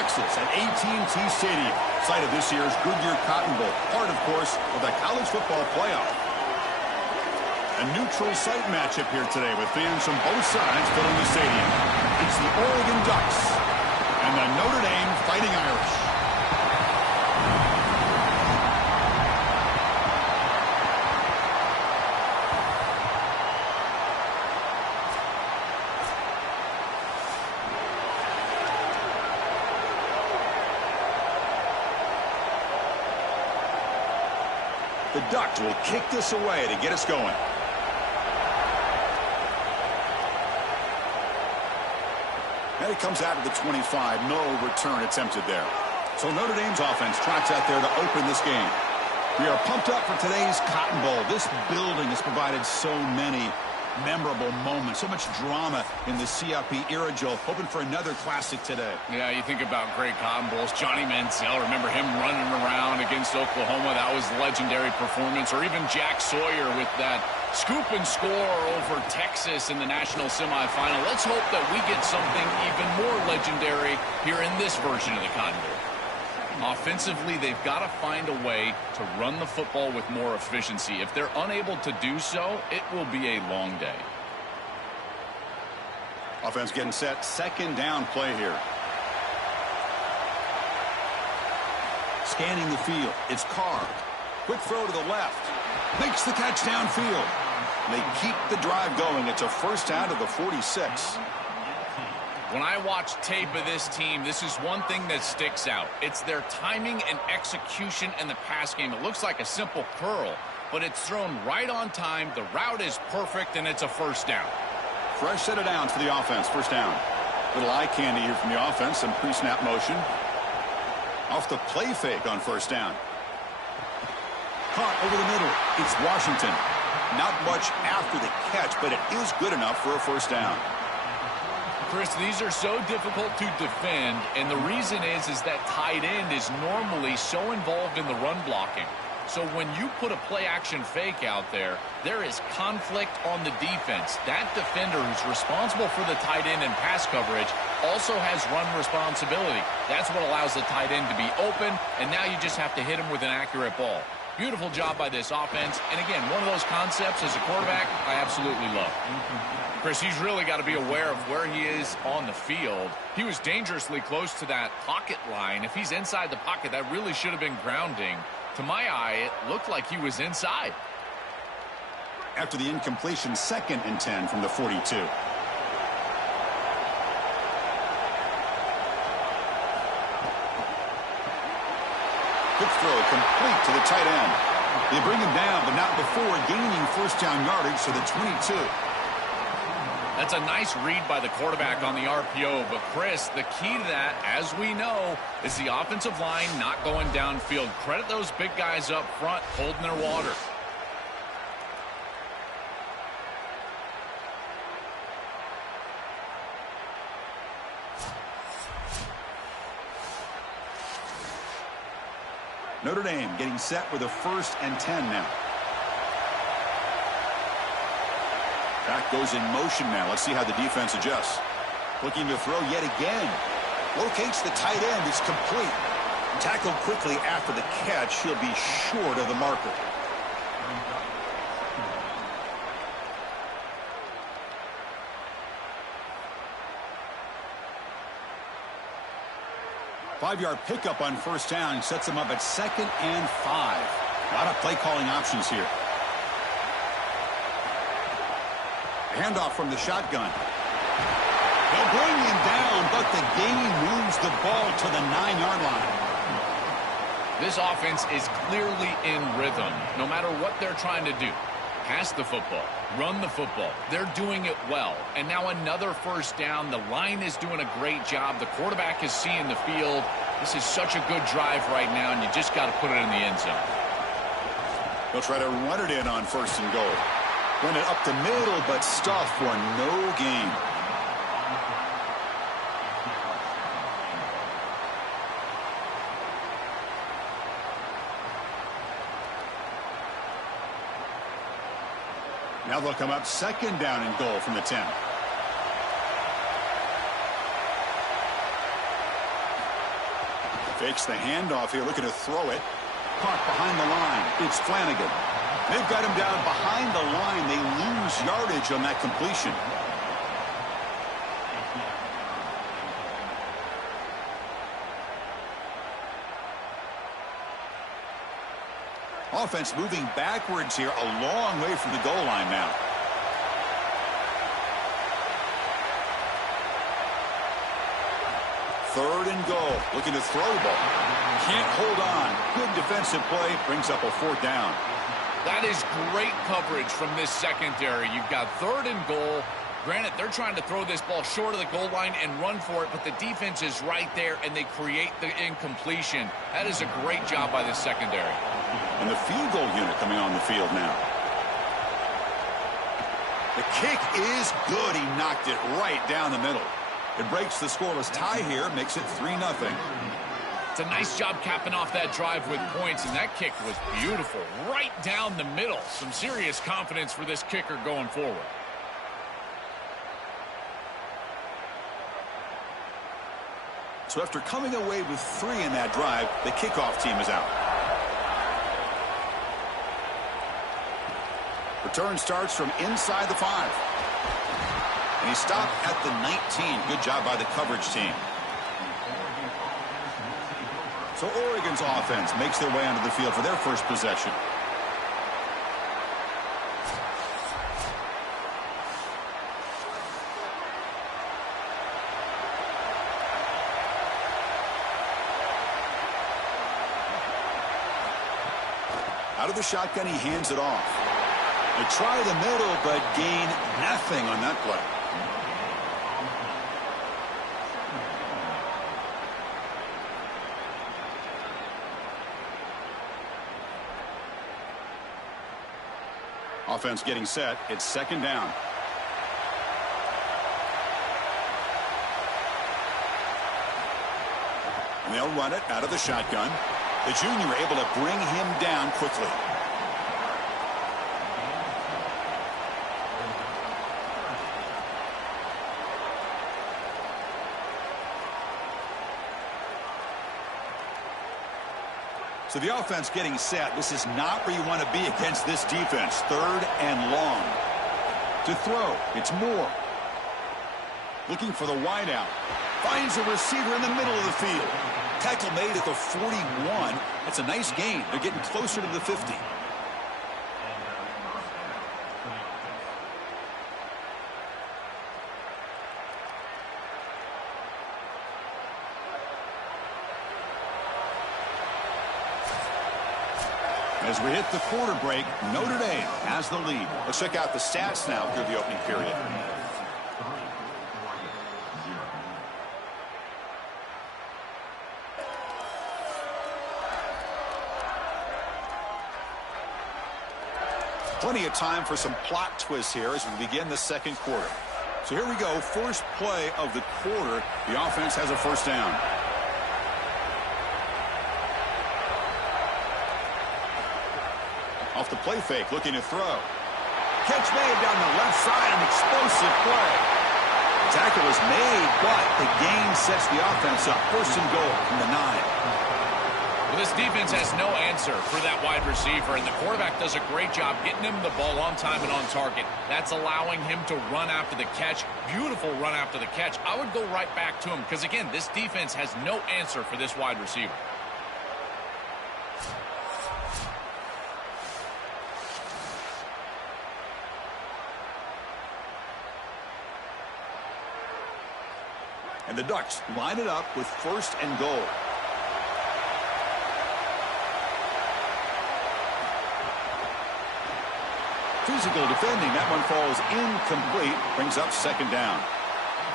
Texas at AT&T Stadium, site of this year's Goodyear Cotton Bowl, part, of course, of the college football playoff. A neutral site matchup here today with fans from both sides filling the stadium. It's the Oregon Ducks and the Notre Dame Fighting Irish. The Ducks will kick this away to get us going. And it comes out of the 25. No return attempted there. So Notre Dame's offense trots out there to open this game. We are pumped up for today's Cotton Bowl. This building has provided so many memorable moments, so much drama in the CFP era, Joe. Hoping for another classic today. Yeah, you think about great Cotton Bowls. Johnny Manziel, remember him running around against Oklahoma. That was legendary performance. Or even Jack Sawyer with that scoop and score over Texas in the national semifinal. Let's hope that we get something even more legendary here in this version of the Cotton Bowl. Offensively, they've got to find a way to run the football with more efficiency. If they're unable to do so, it will be a long day. Offense getting set. Second down play here. Scanning the field. It's Carr. Quick throw to the left. Makes the catch downfield. They keep the drive going. It's a first down to the 46. When I watch tape of this team, this is one thing that sticks out. It's their timing and execution in the pass game. It looks like a simple curl, but it's thrown right on time. The route is perfect, and it's a first down. Fresh set of downs for the offense. First down. Little eye candy here from the offense. Some pre-snap motion. Off the play fake on first down. Caught over the middle. It's Washington. Not much after the catch, but it is good enough for a first down. Chris, these are so difficult to defend, and the reason is that tight end is normally so involved in the run blocking. So when you put a play-action fake out there, there is conflict on the defense. That defender who's responsible for the tight end and pass coverage also has run responsibility. That's what allows the tight end to be open, and now you just have to hit him with an accurate ball. Beautiful job by this offense, and again, one of those concepts as a quarterback I absolutely love. Chris, he's really got to be aware of where he is on the field. He was dangerously close to that pocket line. If he's inside the pocket, that really should have been grounding. To my eye, it looked like he was inside. After the incompletion, 2nd and 10 from the 42. Quick throw complete to the tight end. They bring him down, but not before gaining first down yardage to the 22. That's a nice read by the quarterback on the RPO. But, Chris, the key to that, as we know, is the offensive line not going downfield. Credit those big guys up front holding their water. Notre Dame getting set with a 1st and 10 now. Back goes in motion now. Let's see how the defense adjusts. Looking to throw yet again. Locates the tight end. It's complete. Tackled quickly after the catch. He'll be short of the marker. Five-yard pickup on first down sets them up at 2nd and 5. A lot of play calling options here. Handoff from the shotgun. They'll bring him down, but the game moves the ball to the 9-yard line. This offense is clearly in rhythm, no matter what they're trying to do. Pass the football, run the football. They're doing it well. And now another first down. The line is doing a great job. The quarterback is seeing the field. This is such a good drive right now, and you just got to put it in the end zone. They'll try to run it in on 1st and goal. Run it up the middle, but stuff for no gain. Now they'll come up 2nd down and goal from the 10. Fakes the handoff here, looking to throw it. Caught behind the line. It's Flanagan. They've got him down behind the line. They lose yardage on that completion. Offense moving backwards here, a long way from the goal line now. Third and goal. Looking to throw the ball. Can't hold on. Good defensive play. Brings up a fourth down. That is great coverage from this secondary. You've got third and goal. Granted, they're trying to throw this ball short of the goal line and run for it, but the defense is right there, and they create the incompletion. That is a great job by the secondary. And the field goal unit coming on the field now. The kick is good. He knocked it right down the middle. It breaks the scoreless tie here, makes it 3-0. It's a nice job capping off that drive with points, and that kick was beautiful. Right down the middle. Some serious confidence for this kicker going forward. So after coming away with 3 in that drive, the kickoff team is out. Return starts from inside the 5. And he stopped at the 19. Good job by the coverage team. So Oregon's offense makes their way onto the field for their first possession. Out of the shotgun, he hands it off. They try the middle, but gain nothing on that play. Offense getting set. It's second down. And they'll run it out of the shotgun. The junior able to bring him down quickly. So the offense getting set. This is not where you want to be against this defense. Third and long. To throw, it's Moore. Looking for the wideout. Finds a receiver in the middle of the field. Tackle made at the 41. That's a nice gain. They're getting closer to the 50. As we hit the quarter break, Notre Dame has the lead. Let's check out the stats now through the opening period. Plenty of time for some plot twists here as we begin the second quarter. So here we go. First play of the quarter. The offense has a first down. Off the play fake, looking to throw. Catch made down the left side, an explosive play. Tackle was made, but the gain sets the offense up. First and goal from the 9. Well, this defense has no answer for that wide receiver, and the quarterback does a great job getting him the ball on time and on target. That's allowing him to run after the catch. Beautiful run after the catch. I would go right back to him because, again, this defense has no answer for this wide receiver. And the Ducks line it up with first and goal. Physical defending. That one falls incomplete. Brings up second down.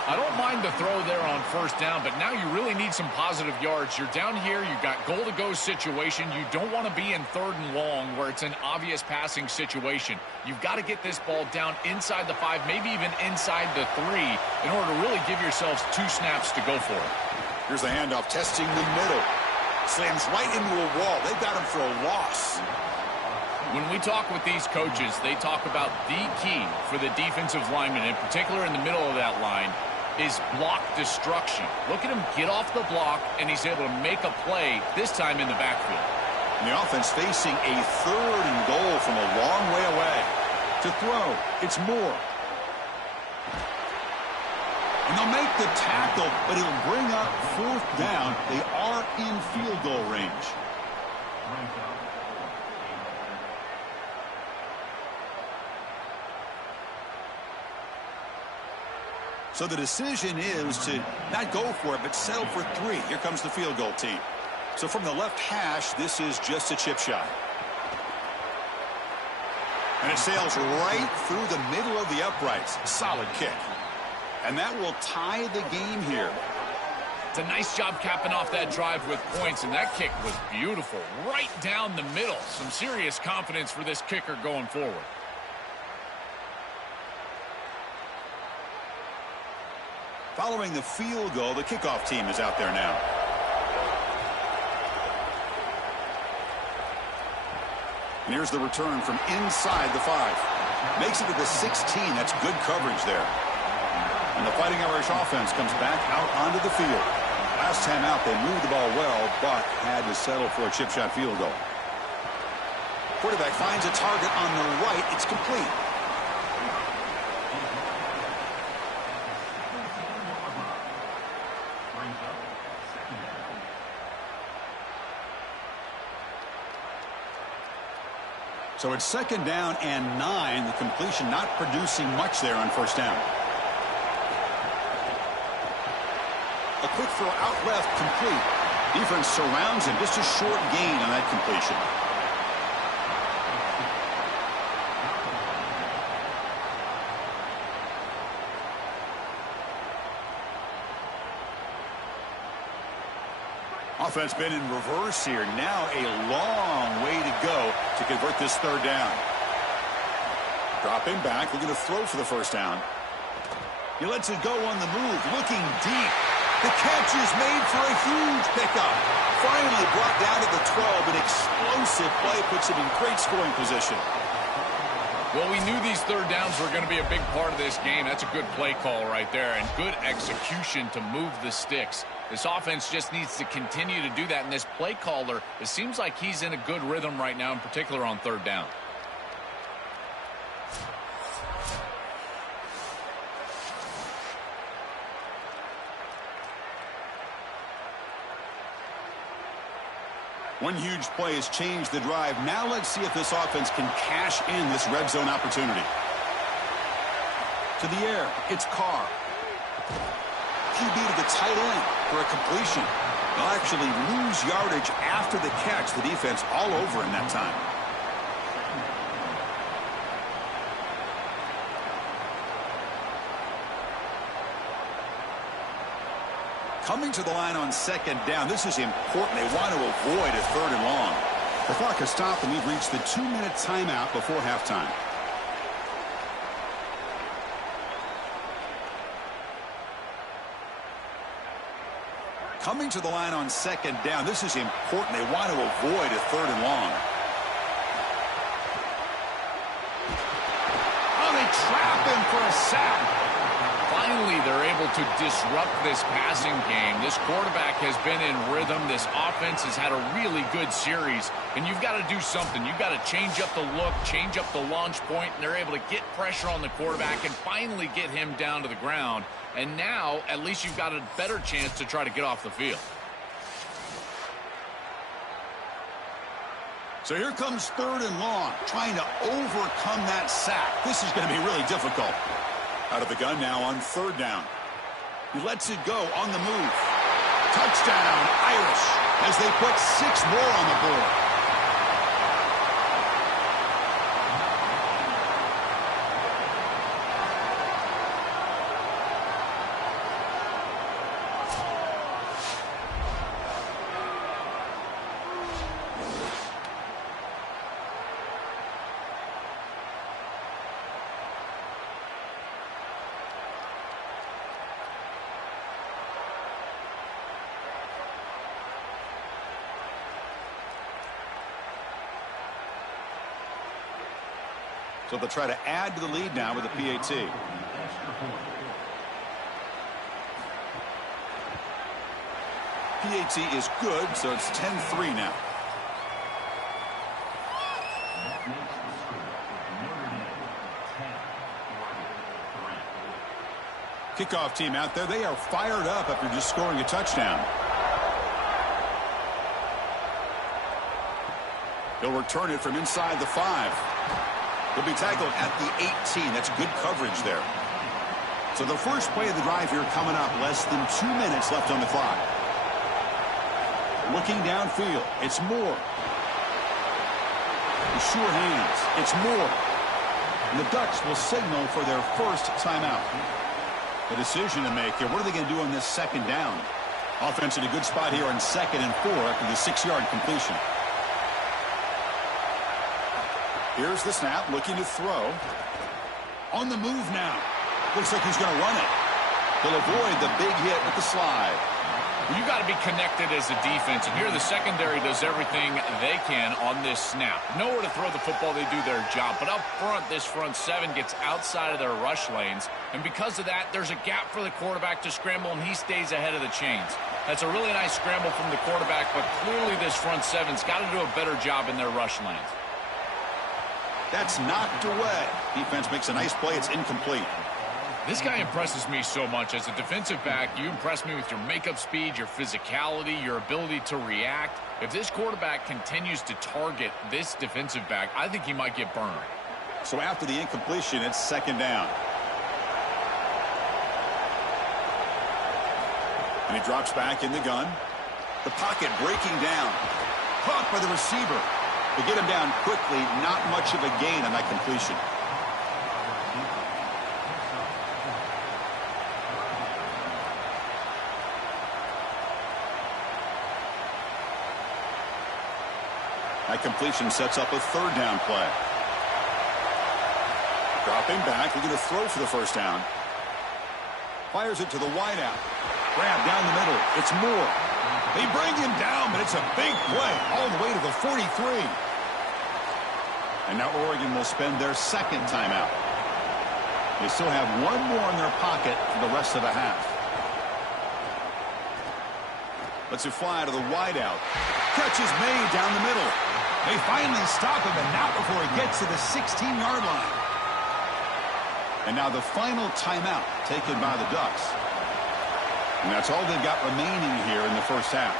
I don't mind the throw there on first down, but now you really need some positive yards. You're down here. You've got goal-to-go situation. You don't want to be in third and long where it's an obvious passing situation. You've got to get this ball down inside the 5, maybe even inside the 3, in order to really give yourselves 2 snaps to go for it. Here's the handoff, testing the middle. Slams right into a wall. They've got him for a loss. When we talk with these coaches, they talk about the key for the defensive lineman, in particular in the middle of that line, is block destruction. Look at him get off the block, and he's able to make a play, this time in the backfield. And the offense facing a 3rd and goal from a long way away. To throw, it's Moore. And they'll make the tackle, but he'll bring up 4th down. They are in field goal range. So the decision is to not go for it, but settle for 3. Here comes the field goal team. So from the left hash, this is just a chip shot. And it sails right through the middle of the uprights. Solid kick. And that will tie the game here. It's a nice job capping off that drive with points, and that kick was beautiful. Right down the middle. Some serious confidence for this kicker going forward. Following the field goal, the kickoff team is out there now. And here's the return from inside the 5. Makes it to the 16. That's good coverage there. And the Fighting Irish offense comes back out onto the field. Last time out, they moved the ball well, but had to settle for a chip shot field goal. Quarterback finds a target on the right. It's complete. So it's 2nd down and 9. The completion not producing much there on 1st down. A quick throw out left, complete. Defense surrounds him. Just a short gain on that completion. Offense been in reverse here. Now a long way to go to convert this 3rd down. Dropping back, looking to throw for the 1st down. He lets it go on the move, looking deep. The catch is made for a huge pickup. Finally brought down to the 12. An explosive play puts him in great scoring position. Well, we knew these 3rd downs were going to be a big part of this game. That's a good play call right there, and good execution to move the sticks. This offense just needs to continue to do that, and this play caller, it seems like he's in a good rhythm right now, in particular on 3rd down. One huge play has changed the drive. Now let's see if this offense can cash in this red zone opportunity. To the air, it's Carr. QB to the tight end for a completion. They'll actually lose yardage after the catch. The defense all over him that time. Coming to the line on 2nd down. This is important. They want to avoid a 3rd and long. The clock has stopped, and we've reached the 2-minute timeout before halftime. Coming to the line on 2nd down. This is important. They want to avoid a 3rd and long. Oh, they trap him for a sack. Finally, they're able to disrupt this passing game. This quarterback has been in rhythm. This offense has had a really good series. And you've got to do something. You've got to change up the look, change up the launch point, and they're able to get pressure on the quarterback and finally get him down to the ground. And now, at least you've got a better chance to try to get off the field. So here comes 3rd and long, trying to overcome that sack. This is going to be really difficult. Out of the gun now on 3rd down. He lets it go on the move. Touchdown, Irish, as they put 6 more on the board. So they'll try to add to the lead now with a PAT. PAT is good, so it's 10-3 now. Kickoff team out there. They are fired up after just scoring a touchdown. He'll return it from inside the 5. He'll be tackled at the 18. That's good coverage there. So the first play of the drive here coming up. Less than 2 minutes left on the clock. Looking downfield. It's Moore. With sure hands. It's Moore. And the Ducks will signal for their first timeout. The decision to make here. What are they going to do on this second down? Offense in a good spot here on 2nd and 4 after the 6-yard completion. Here's the snap, looking to throw. On the move now. Looks like he's going to run it. He'll avoid the big hit with the slide. You got to be connected as a defense, and here the secondary does everything they can on this snap. Nowhere to throw the football, they do their job. But up front, this front 7 gets outside of their rush lanes, and because of that, there's a gap for the quarterback to scramble, and he stays ahead of the chains. That's a really nice scramble from the quarterback, but clearly this front 7's got to do a better job in their rush lanes. That's knocked away. Defense makes a nice play. It's incomplete. This guy impresses me so much. As a defensive back, you impress me with your makeup speed, your physicality, your ability to react. If this quarterback continues to target this defensive back, I think he might get burned. So after the incompletion, it's 2nd down. And he drops back in the gun. The pocket breaking down. Caught by the receiver. They get him down quickly. Not much of a gain on that completion. That completion sets up a 3rd down play. Dropping back, looking to throw for the first down. Fires it to the wideout. Grab down the middle. It's Moore. They bring him down, but it's a big play all the way to the 43. And now Oregon will spend their 2nd timeout. They still have 1 more in their pocket for the rest of the half. Lets it fly to the wideout. Catch is made down the middle. They finally stop him, and not before he gets to the 16-yard line. And now the final timeout taken by the Ducks. And that's all they've got remaining here in the first half.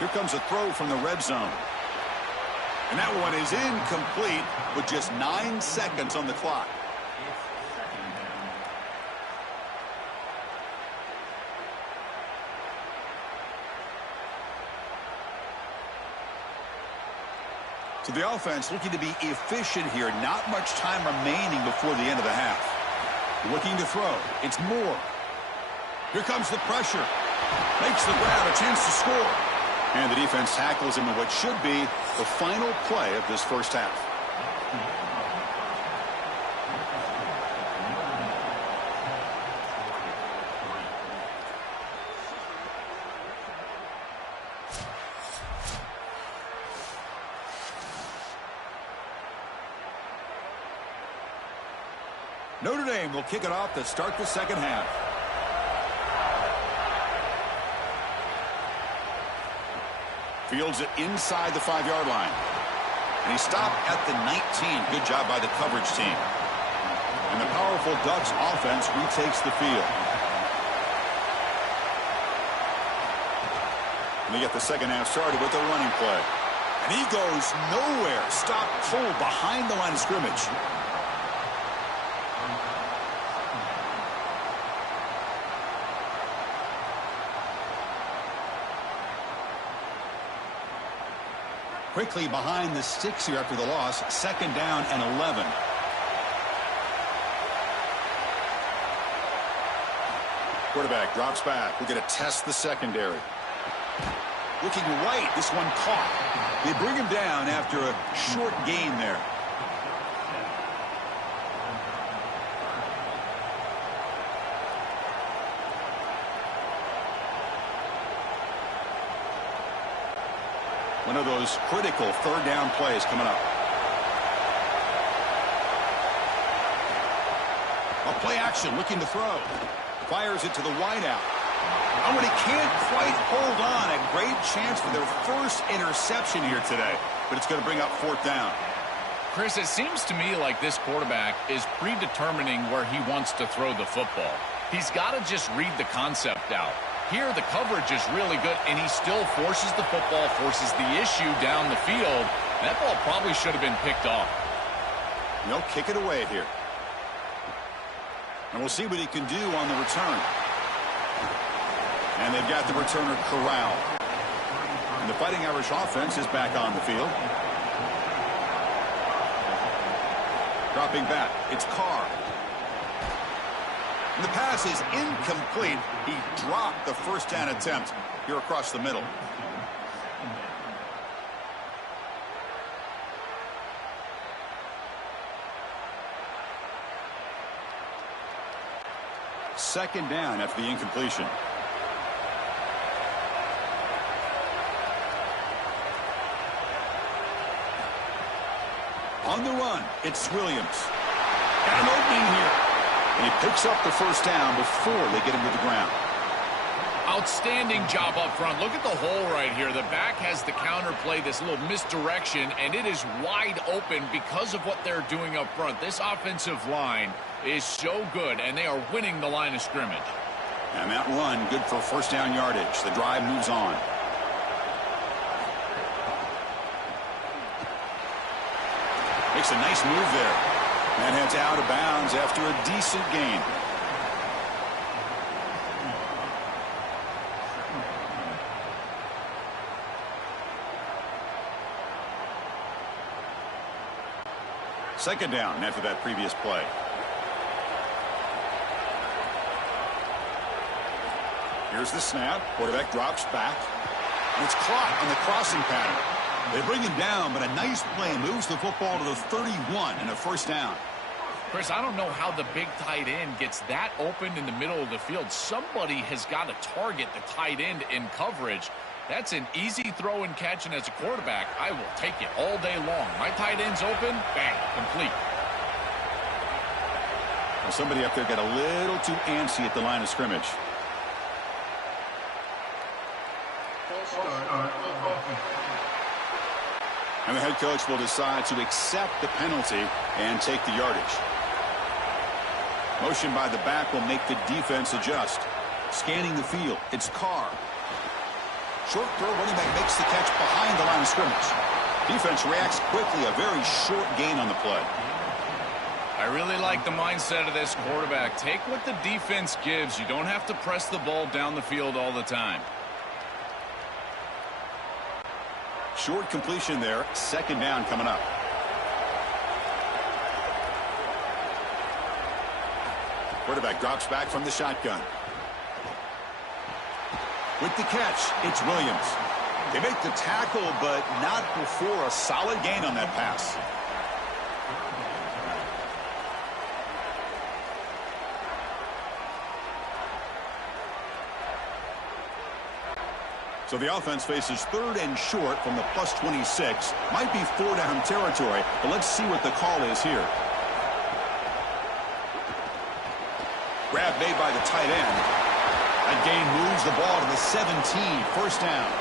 Here comes a throw from the red zone. And that one is incomplete with just 9 seconds on the clock. So the offense looking to be efficient here. Not much time remaining before the end of the half. Looking to throw. It's Moore. Here comes the pressure. Makes the grab, a chance to score. And the defense tackles him in what should be the final play of this first half. Notre Dame will kick it off to start the second half. Fields it inside the 5-yard line. And he stopped at the 19. Good job by the coverage team. And the powerful Ducks offense retakes the field. And they get the second half started with a running play. And he goes nowhere. Stop cold behind the line of scrimmage. Quickly behind the sticks here after the loss. 2nd down and 11. Quarterback drops back. We're going to test the secondary. Looking right. This one caught. They bring him down after a short gain there. One of those critical 3rd down plays coming up. A play action looking to throw. Fires it to the wideout. Oh, and he can't quite hold on. A great chance for their first interception here today, but it's going to bring up fourth down. Chris, it seems to me like this quarterback is predetermining where he wants to throw the football. He's got to just read the concept out. Here, the coverage is really good, and he still forces the football, forces the issue down the field. That ball probably should have been picked off. They'll kick it away here. And we'll see what he can do on the return. And they've got the returner corralled. And the Fighting Irish offense is back on the field. Dropping back, it's Carr. And the pass is incomplete. He dropped the first down attempt here across the middle. Second down after the incompletion. On the run, it's Williams. Got an opening here. And he picks up the first down before they get him to the ground. Outstanding job up front. Look at the hole right here. The back has the counter play, this little misdirection, and it is wide open because of what they're doing up front. This offensive line is so good, and they are winning the line of scrimmage. And that run, good for first down yardage. The drive moves on. Makes a nice move there. And heads out of bounds after a decent gain. Second down after that previous play. Here's the snap. Quarterback drops back. And it's caught on the crossing pattern. They bring him down, but a nice play moves the football to the 31 and a first down. Chris, I don't know how the big tight end gets that open in the middle of the field. Somebody has got to target the tight end in coverage. That's an easy throw and catch, and as a quarterback, I will take it all day long. My tight end's open, bang, complete. Well, somebody up there got a little too antsy at the line of scrimmage. And the head coach will decide to accept the penalty and take the yardage. Motion by the back will make the defense adjust. Scanning the field, it's Carr. Short throw, running back makes the catch behind the line of scrimmage. Defense reacts quickly, a very short gain on the play. I really like the mindset of this quarterback. Take what the defense gives. You don't have to press the ball down the field all the time. Short completion there. Second down coming up. Quarterback drops back from the shotgun. With the catch, it's Williams. They make the tackle, but not before a solid gain on that pass. So the offense faces third and short from the plus 26. Might be 4-down territory, but let's see what the call is here. Grab made by the tight end. That gain moves the ball to the 17, first down.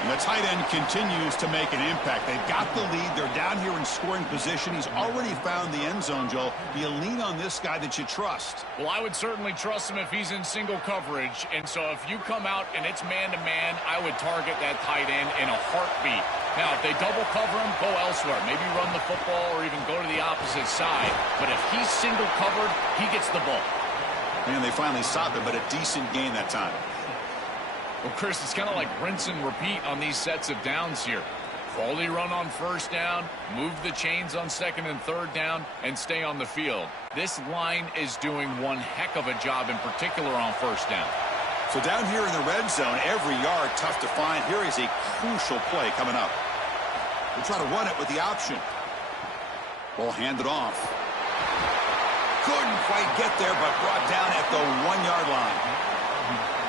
And the tight end continues to make an impact. They've got the lead. They're down here in scoring position. He's already found the end zone, Joel. Do you lean on this guy that you trust? Well, I would certainly trust him if he's in single coverage. And so if you come out and it's man-to-man, I would target that tight end in a heartbeat. Now, if they double cover him, go elsewhere. Maybe run the football or even go to the opposite side. But if he's single covered, he gets the ball. And they finally stop it, but a decent gain that time. Well, Chris, it's kind of like rinse and repeat on these sets of downs here. Quality run on first down, move the chains on second and third down, and stay on the field. This line is doing one heck of a job, in particular on first down. So down here in the red zone, every yard tough to find. Here is a crucial play coming up. We'll try to run it with the option. Ball handed off. Couldn't quite get there, but brought down at the 1-yard line.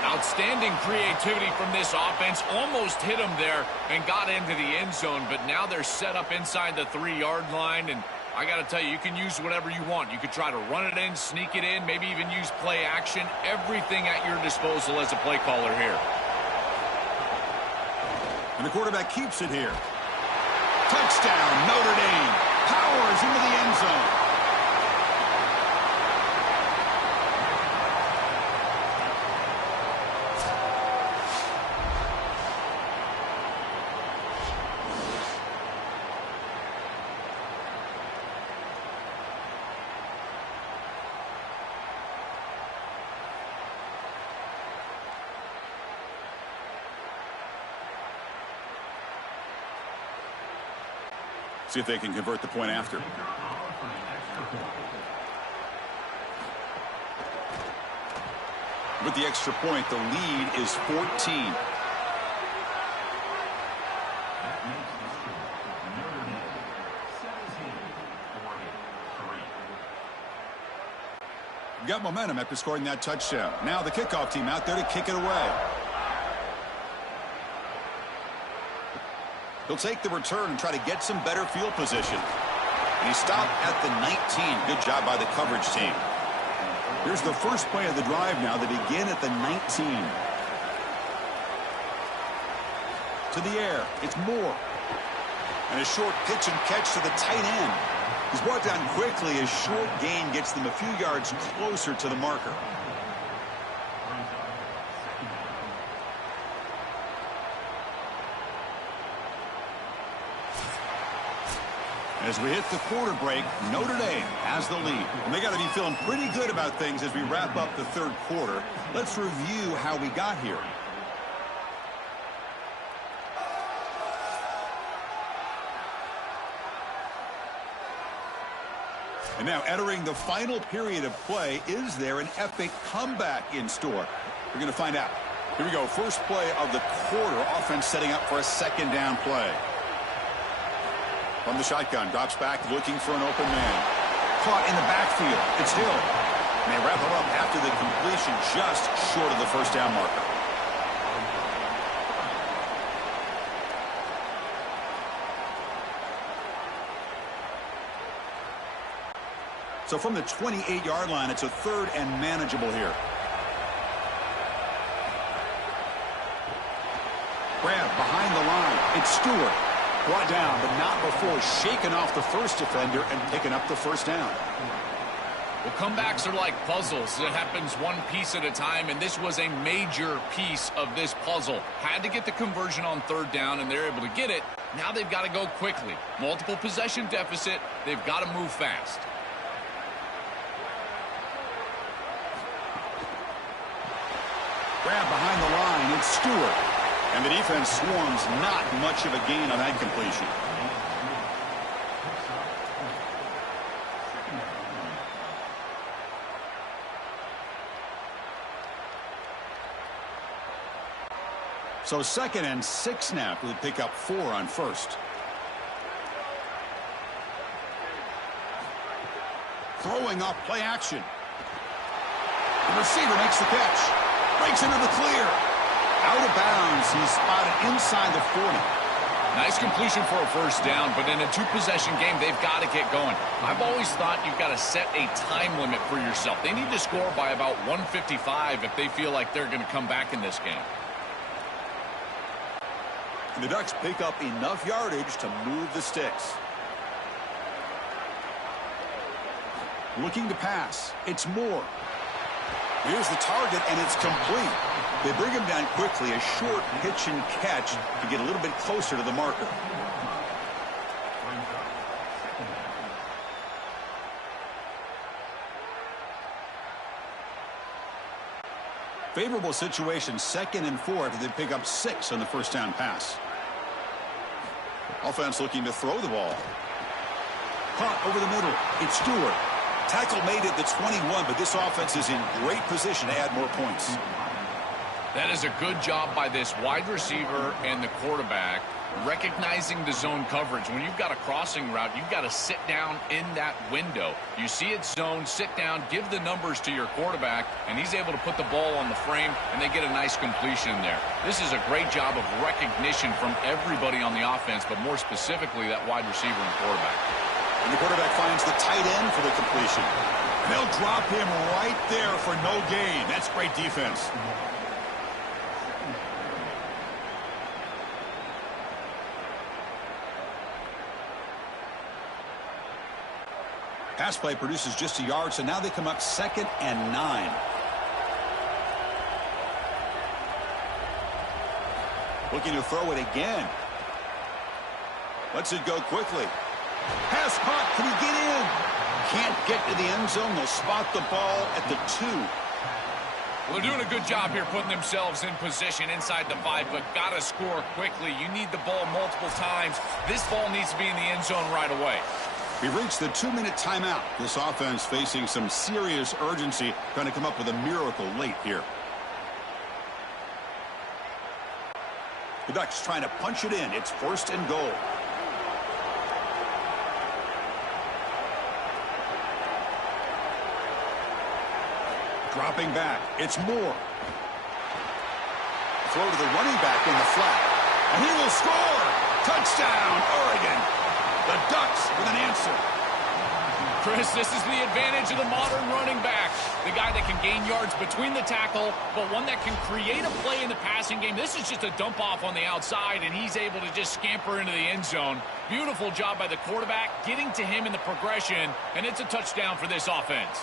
Outstanding creativity from this offense. Almost hit him there and got into the end zone, but now they're set up inside the 3-yard line, and I got to tell you, you can use whatever you want. You could try to run it in, sneak it in, maybe even use play action. Everything at your disposal as a play caller here. And the quarterback keeps it here. Touchdown, Notre Dame. Powers into the end zone. See if they can convert the point after. With the extra point, the lead is 14. Got momentum after scoring that touchdown. Now the kickoff team out there to kick it away. He'll take the return and try to get some better field position. And he stopped at the 19. Good job by the coverage team. Here's the first play of the drive now. They begin at the 19. To the air. It's Moore. And a short pitch and catch to the tight end. He's brought down quickly. A short gain gets them a few yards closer to the marker. As we hit the quarter break, Notre Dame has the lead. And they got to be feeling pretty good about things as we wrap up the third quarter. Let's review how we got here. And now entering the final period of play, is there an epic comeback in store? We're going to find out. Here we go. First play of the quarter. Offense setting up for a second down play. From the shotgun, drops back, looking for an open man. Caught in the backfield. It's Hill. And they wrap him up after the completion, just short of the first down marker. So from the 28-yard line, it's a third and manageable here. Grab behind the line. It's Stewart. Brought down, but not before shaking off the first defender and picking up the first down. Well, comebacks are like puzzles. It happens one piece at a time, and this was a major piece of this puzzle. Had to get the conversion on third down, and they're able to get it. Now they've got to go quickly. Multiple possession deficit. They've got to move fast. Grab behind the line. It's Stewart. And the defense swarms, not much of a gain on that completion. So 2nd and 6 now with pick up 4 on first. Throwing off play action. The receiver makes the catch. Breaks into the clear. Out of bounds. He's spotted inside the 40. Nice completion for a first down, but in a two-possession game, they've got to get going. I've always thought you've got to set a time limit for yourself. They need to score by about 155 if they feel like they're going to come back in this game. And the Ducks pick up enough yardage to move the sticks. Looking to pass. It's Moore. Here's the target, and it's complete. They bring him down quickly, a short pitch and catch to get a little bit closer to the marker. Favorable situation, 2nd and 4 after they pick up 6 on the first down pass. Offense looking to throw the ball. Caught over the middle. It's Stewart. Tackle made at the 21, but this offense is in great position to add more points. That is a good job by this wide receiver and the quarterback recognizing the zone coverage. When you've got a crossing route, you've got to sit down in that window. You see it's zone, sit down, give the numbers to your quarterback, and he's able to put the ball on the frame, and they get a nice completion there. This is a great job of recognition from everybody on the offense, but more specifically that wide receiver and quarterback. And the quarterback finds the tight end for the completion. And they'll drop him right there for no gain. That's great defense. Pass play produces just a yard, so now they come up 2nd and 9. Looking to throw it again. Lets it go quickly. Pass caught. Can he get in? Can't get to the end zone. They'll spot the ball at the 2. Well, they're doing a good job here putting themselves in position inside the 5, but got to score quickly. You need the ball multiple times. This ball needs to be in the end zone right away. We've reached the 2-minute timeout. This offense facing some serious urgency, trying to come up with a miracle late here. The Ducks trying to punch it in. It's 1st and goal. Dropping back. It's Moore. Throw to the running back in the flat. And he will score. Touchdown, Oregon. The Ducks with an answer. Chris, this is the advantage of the modern running back. The guy that can gain yards between the tackle, but one that can create a play in the passing game. This is just a dump off on the outside, and he's able to just scamper into the end zone. Beautiful job by the quarterback, getting to him in the progression, and it's a touchdown for this offense.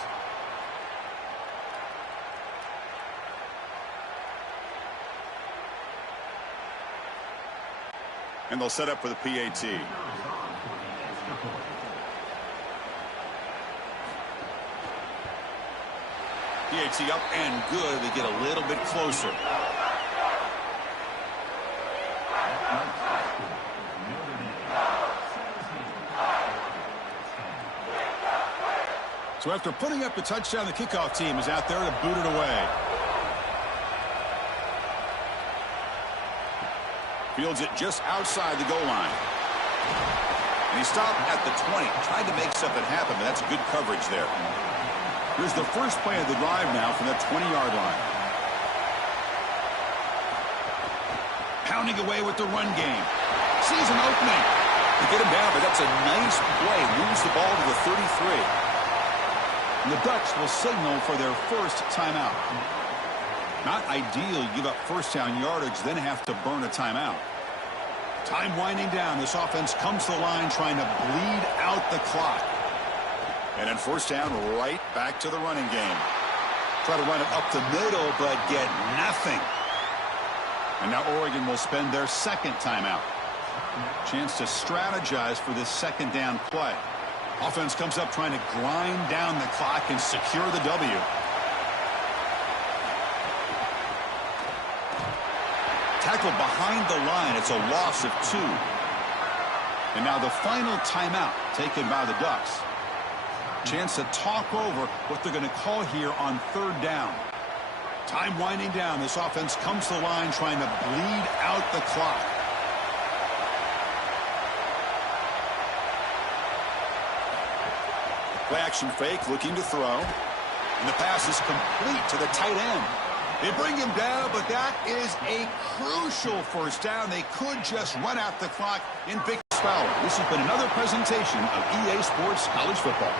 And they'll set up for the PAT. PAT up and good. They get a little bit closer. So after putting up the touchdown, the kickoff team is out there to boot it away. Fields it just outside the goal line. And he stopped at the 20. Tried to make something happen, but that's good coverage there. Here's the first play of the drive now from that 20-yard line. Pounding away with the run game. Sees an opening. They get him down, but that's a nice play. Moves the ball to the 33. And the Ducks will signal for their first timeout. Not ideal. You give up first down yardage, then have to burn a timeout. Time winding down. This offense comes to the line trying to bleed out the clock. And then first down, right back to the running game. Try to run it up the middle, but get nothing. And now Oregon will spend their second timeout. Chance to strategize for this second down play. Offense comes up trying to grind down the clock and secure the W. Tackle behind the line. It's a loss of 2. And now the final timeout taken by the Ducks. Chance to talk over what they're going to call here on third down. Time winding down. This offense comes to the line trying to bleed out the clock. Play action fake, looking to throw. And the pass is complete to the tight end. They bring him down, but that is a crucial first down. They could just run out the clock in big foul. This has been another presentation of EA Sports College Football.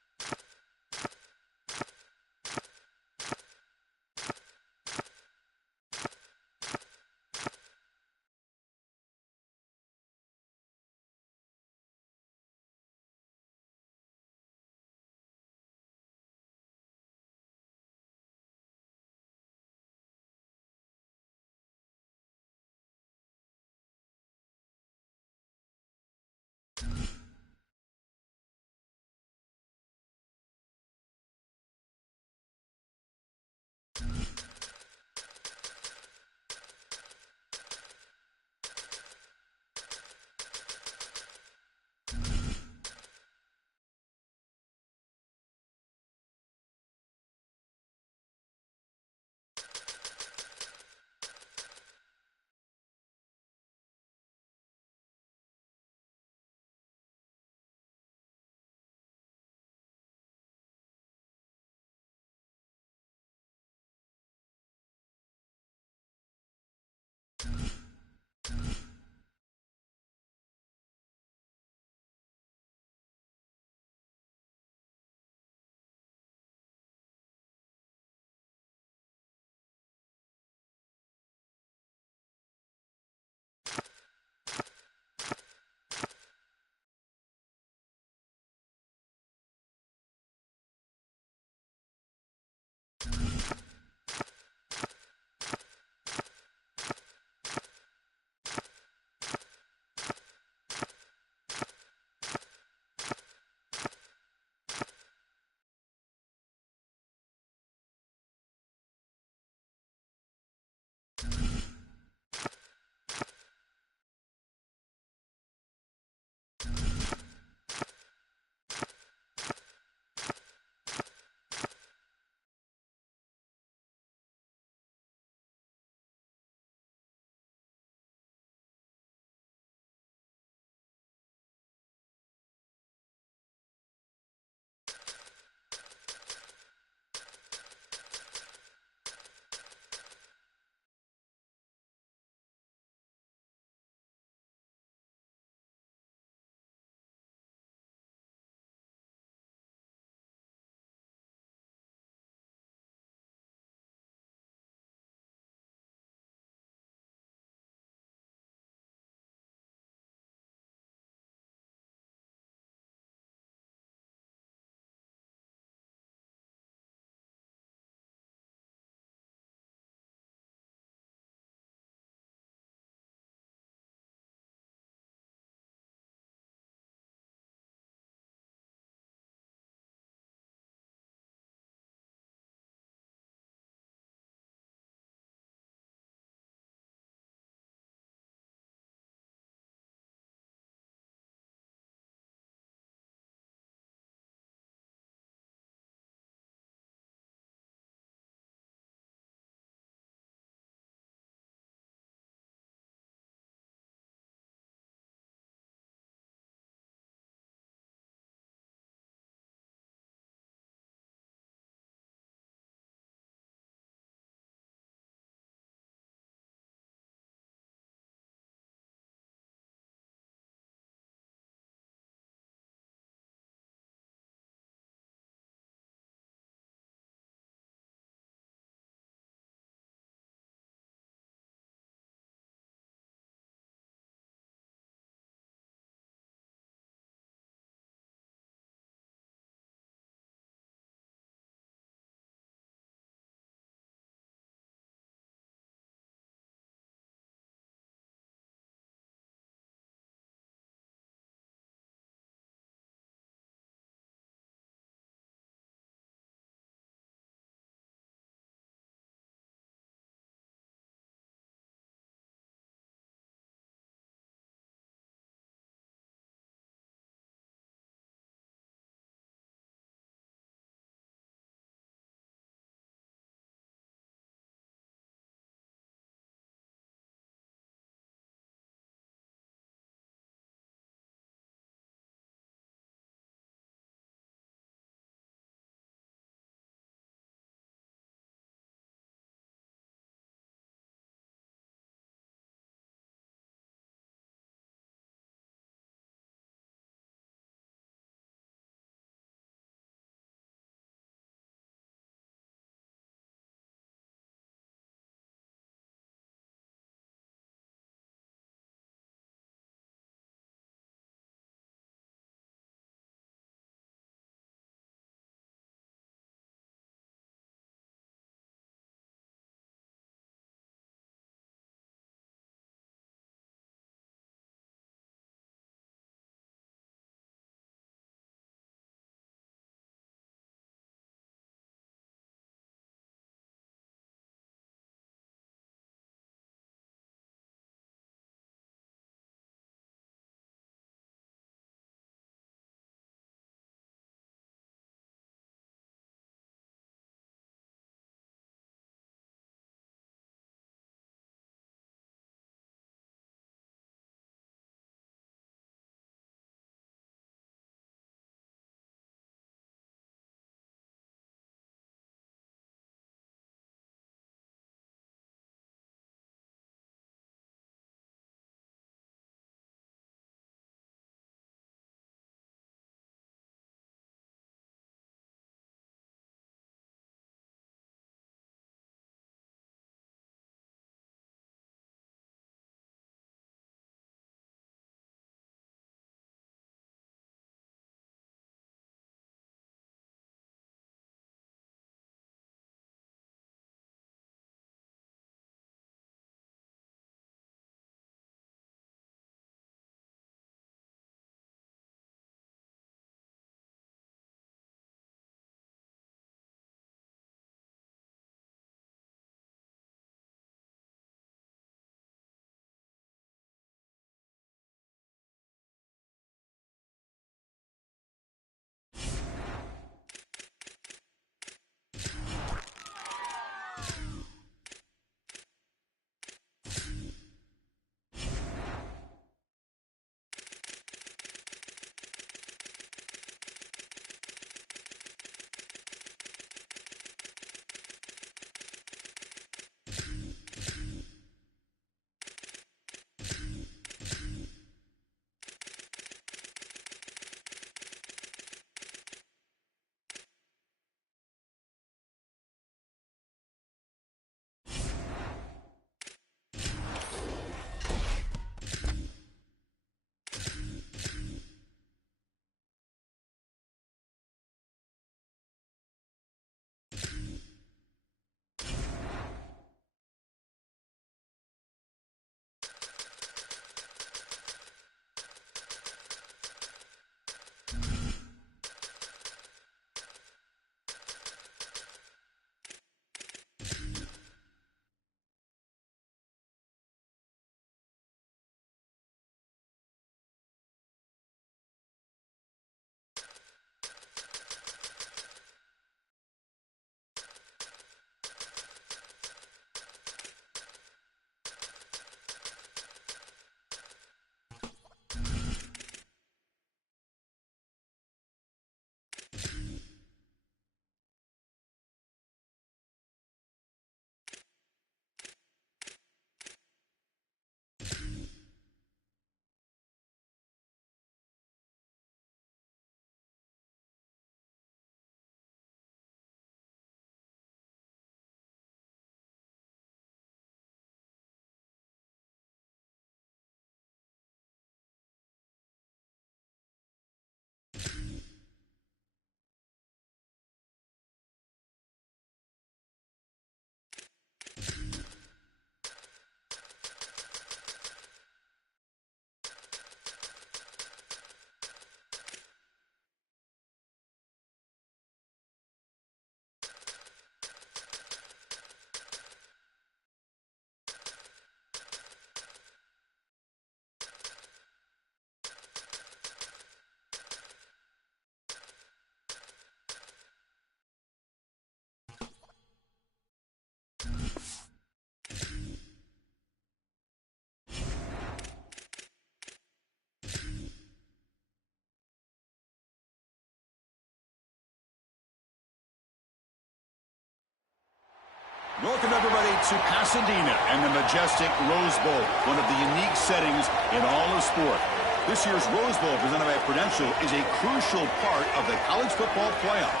to Pasadena and the majestic Rose Bowl, one of the unique settings in all of sport. This year's Rose Bowl, presented by Prudential, is a crucial part of the college football playoff.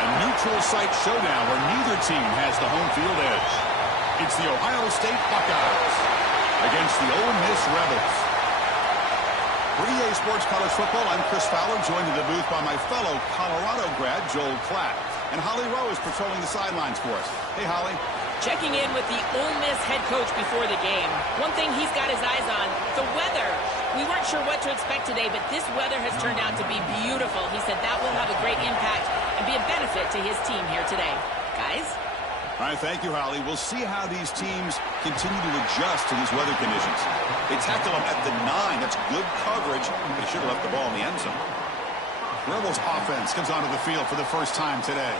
A neutral site showdown where neither team has the home field edge. It's the Ohio State Buckeyes against the Ole Miss Rebels. For EA Sports College Football, I'm Chris Fowler, joined in the booth by my fellow Colorado grad, Joel Klatt. And Holly Rowe is patrolling the sidelines for us. Hey, Holly. Checking in with the Ole Miss head coach before the game. One thing he's got his eyes on, the weather. We weren't sure what to expect today, but this weather has turned out to be beautiful. He said that will have a great impact and be a benefit to his team here today. Guys? All right, thank you, Holly. We'll see how these teams continue to adjust to these weather conditions. They tackle them at the 9. That's good coverage. They should have left the ball in the end zone. Rebels offense comes onto the field for the first time today.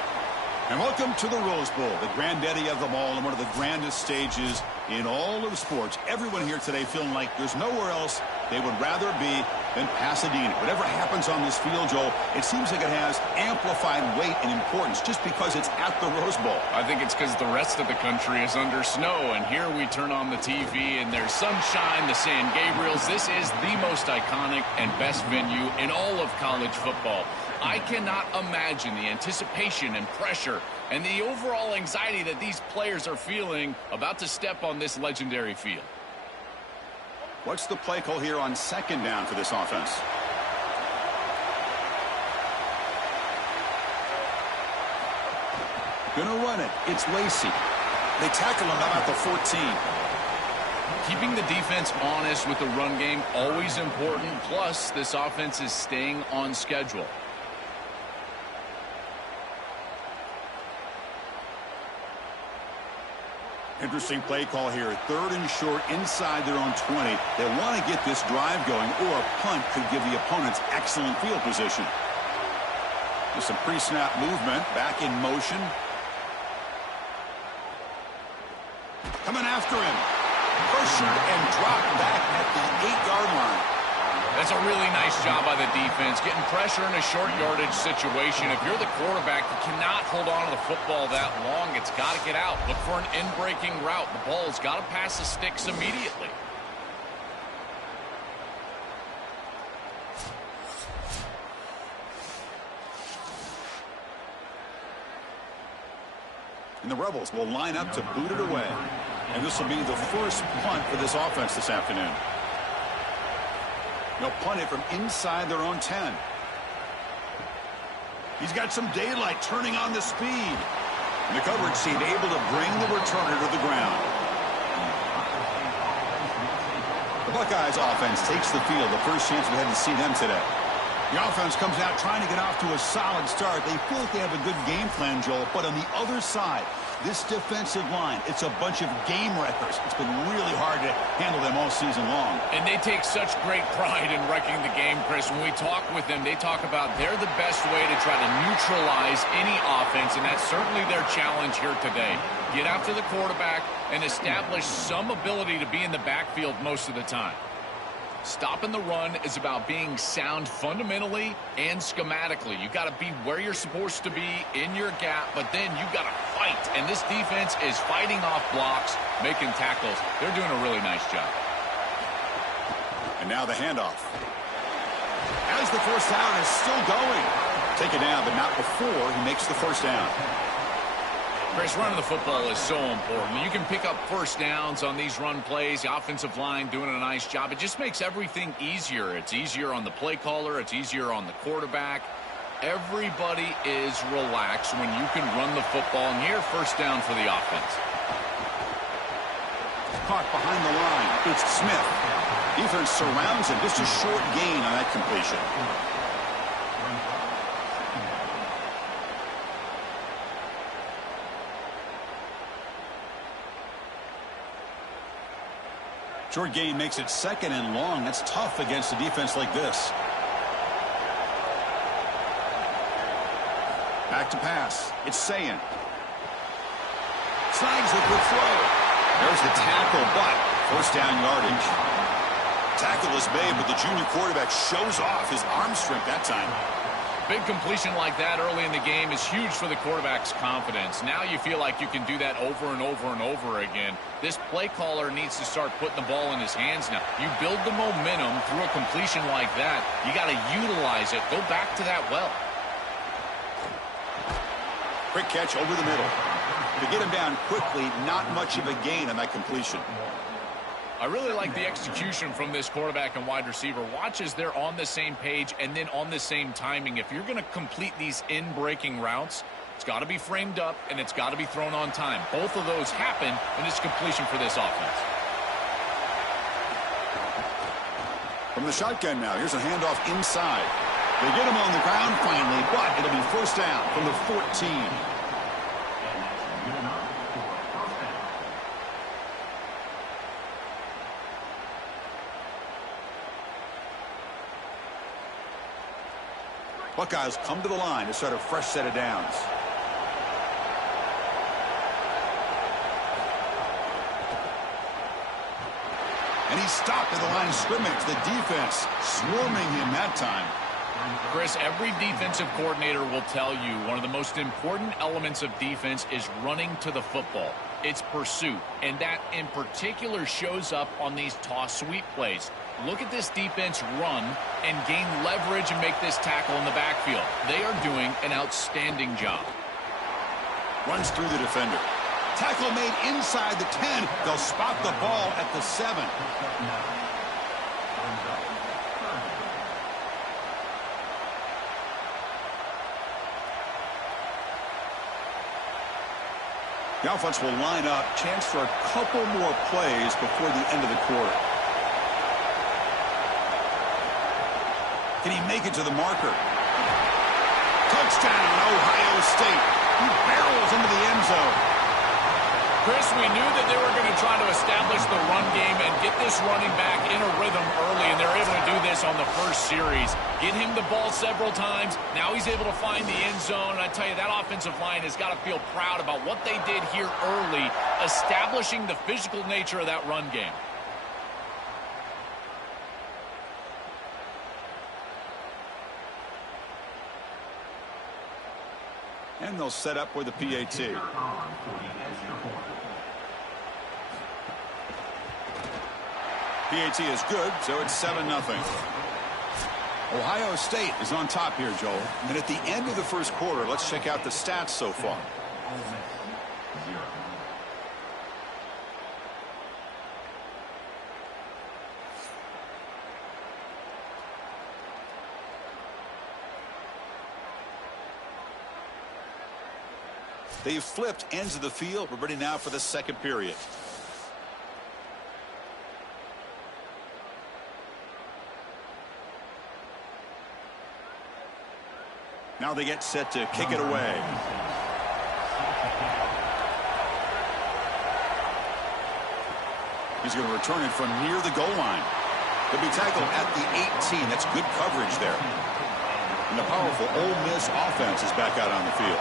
And welcome to the Rose Bowl, the granddaddy of them all and one of the grandest stages in all of sports. Everyone here today feeling like there's nowhere else they would rather be than Pasadena. Whatever happens on this field, Joel, it seems like it has amplified weight and importance just because it's at the Rose Bowl. I think it's because the rest of the country is under snow, and here we turn on the TV and there's sunshine, the San Gabriels. This is the most iconic and best venue in all of college football. I cannot imagine the anticipation and pressure and the overall anxiety that these players are feeling about to step on this legendary field. What's the play call here on second down for this offense? Gonna run it. It's Lacey. They tackle him about the 14. Keeping the defense honest with the run game, always important. Plus, this offense is staying on schedule. Interesting play call here. 3rd and short inside their own 20. They want to get this drive going, or a punt could give the opponents excellent field position. There's some pre-snap movement. Back in motion. Coming after him. Pressured and dropped back at the 8-yard line. That's a really nice job by the defense, getting pressure in a short yardage situation. If you're the quarterback, you cannot hold on to the football that long. It's got to get out. Look for an in-breaking route. The ball has got to pass the sticks immediately. And the Rebels will line up to boot it away. And this will be the first punt for this offense this afternoon. They'll punt it from inside their own 10. He's got some daylight, turning on the speed. And the coverage team able to bring the returner to the ground. The Buckeyes offense takes the field. The first chance we had to see them today. The offense comes out trying to get off to a solid start. They feel like they have a good game plan, Joel. But on the other side, this defensive line, it's a bunch of game wreckers. It's been really hard to handle them all season long. And they take such great pride in wrecking the game, Chris. When we talk with them, they talk about they're the best way to try to neutralize any offense, and that's certainly their challenge here today. Get after the quarterback and establish some ability to be in the backfield most of the time. Stopping the run is about being sound fundamentally and schematically. You got to be where you're supposed to be in your gap, but then you got to fight. And this defense is fighting off blocks, making tackles. They're doing a really nice job. And now the handoff. As the first down is still going. Take it down, but not before he makes the first down. Chris, running the football is so important. You can pick up first downs on these run plays. The offensive line doing a nice job. It just makes everything easier. It's easier on the play caller. It's easier on the quarterback. Everybody is relaxed when you can run the football. And here, first down for the offense. Caught behind the line. It's Smith. Defense surrounds him. Just a short gain on that completion. Short gain makes it 2nd and long. That's tough against a defense like this. Back to pass. It's Sayin. Snags it with throw. There's the tackle, but first down yardage. Tackle is made, but the junior quarterback shows off his arm strength that time. big completion like that early in the game is huge for the quarterback's confidence. Now you feel like you can do that over and over and over again. This play caller needs to start putting the ball in his hands now. You build the momentum through a completion like that. You got to utilize it. Go back to that well. Quick catch over the middle. To get him down quickly, not much of a gain on that completion. I really like the execution from this quarterback and wide receiver. Watch as they're on the same page and then on the same timing. If you're going to complete these in-breaking routes, it's got to be framed up and it's got to be thrown on time. Both of those happen, and it's completion for this offense. From the shotgun now, here's a handoff inside. They get him on the ground finally, but it'll be first down from the 14. Buckeyes come to the line to start a fresh set of downs. And he's stopped at the line of scrimmage. The defense swarming him that time. Chris, every defensive coordinator will tell you one of the most important elements of defense is running to the football. It's pursuit, and that in particular shows up on these toss sweep plays. Look at this defense run and gain leverage and make this tackle in the backfield. They are doing an outstanding job. Runs through the defender. Tackle made inside the 10. They'll spot the ball at the 7. The offense will line up. Chance for a couple more plays before the end of the quarter. Can he make it to the marker? Touchdown, Ohio State. He barrels into the end zone. Chris, we knew that they were going to try to establish the run game and get this running back in a rhythm early, and they're able to do this on the first series. Get him the ball several times. Now he's able to find the end zone. And I tell you, that offensive line has got to feel proud about what they did here early, establishing the physical nature of that run game. And they'll set up with the PAT. PAT is good, so it's 7-0. Ohio State is on top here, Joel. And at the end of the first quarter, let's check out the stats so far. They've flipped ends of the field. We're ready now for the second period. Now they get set to kick it away. He's going to return it from near the goal line. He'll be tackled at the 18. That's good coverage there. And the powerful Ole Miss offense is back out on the field.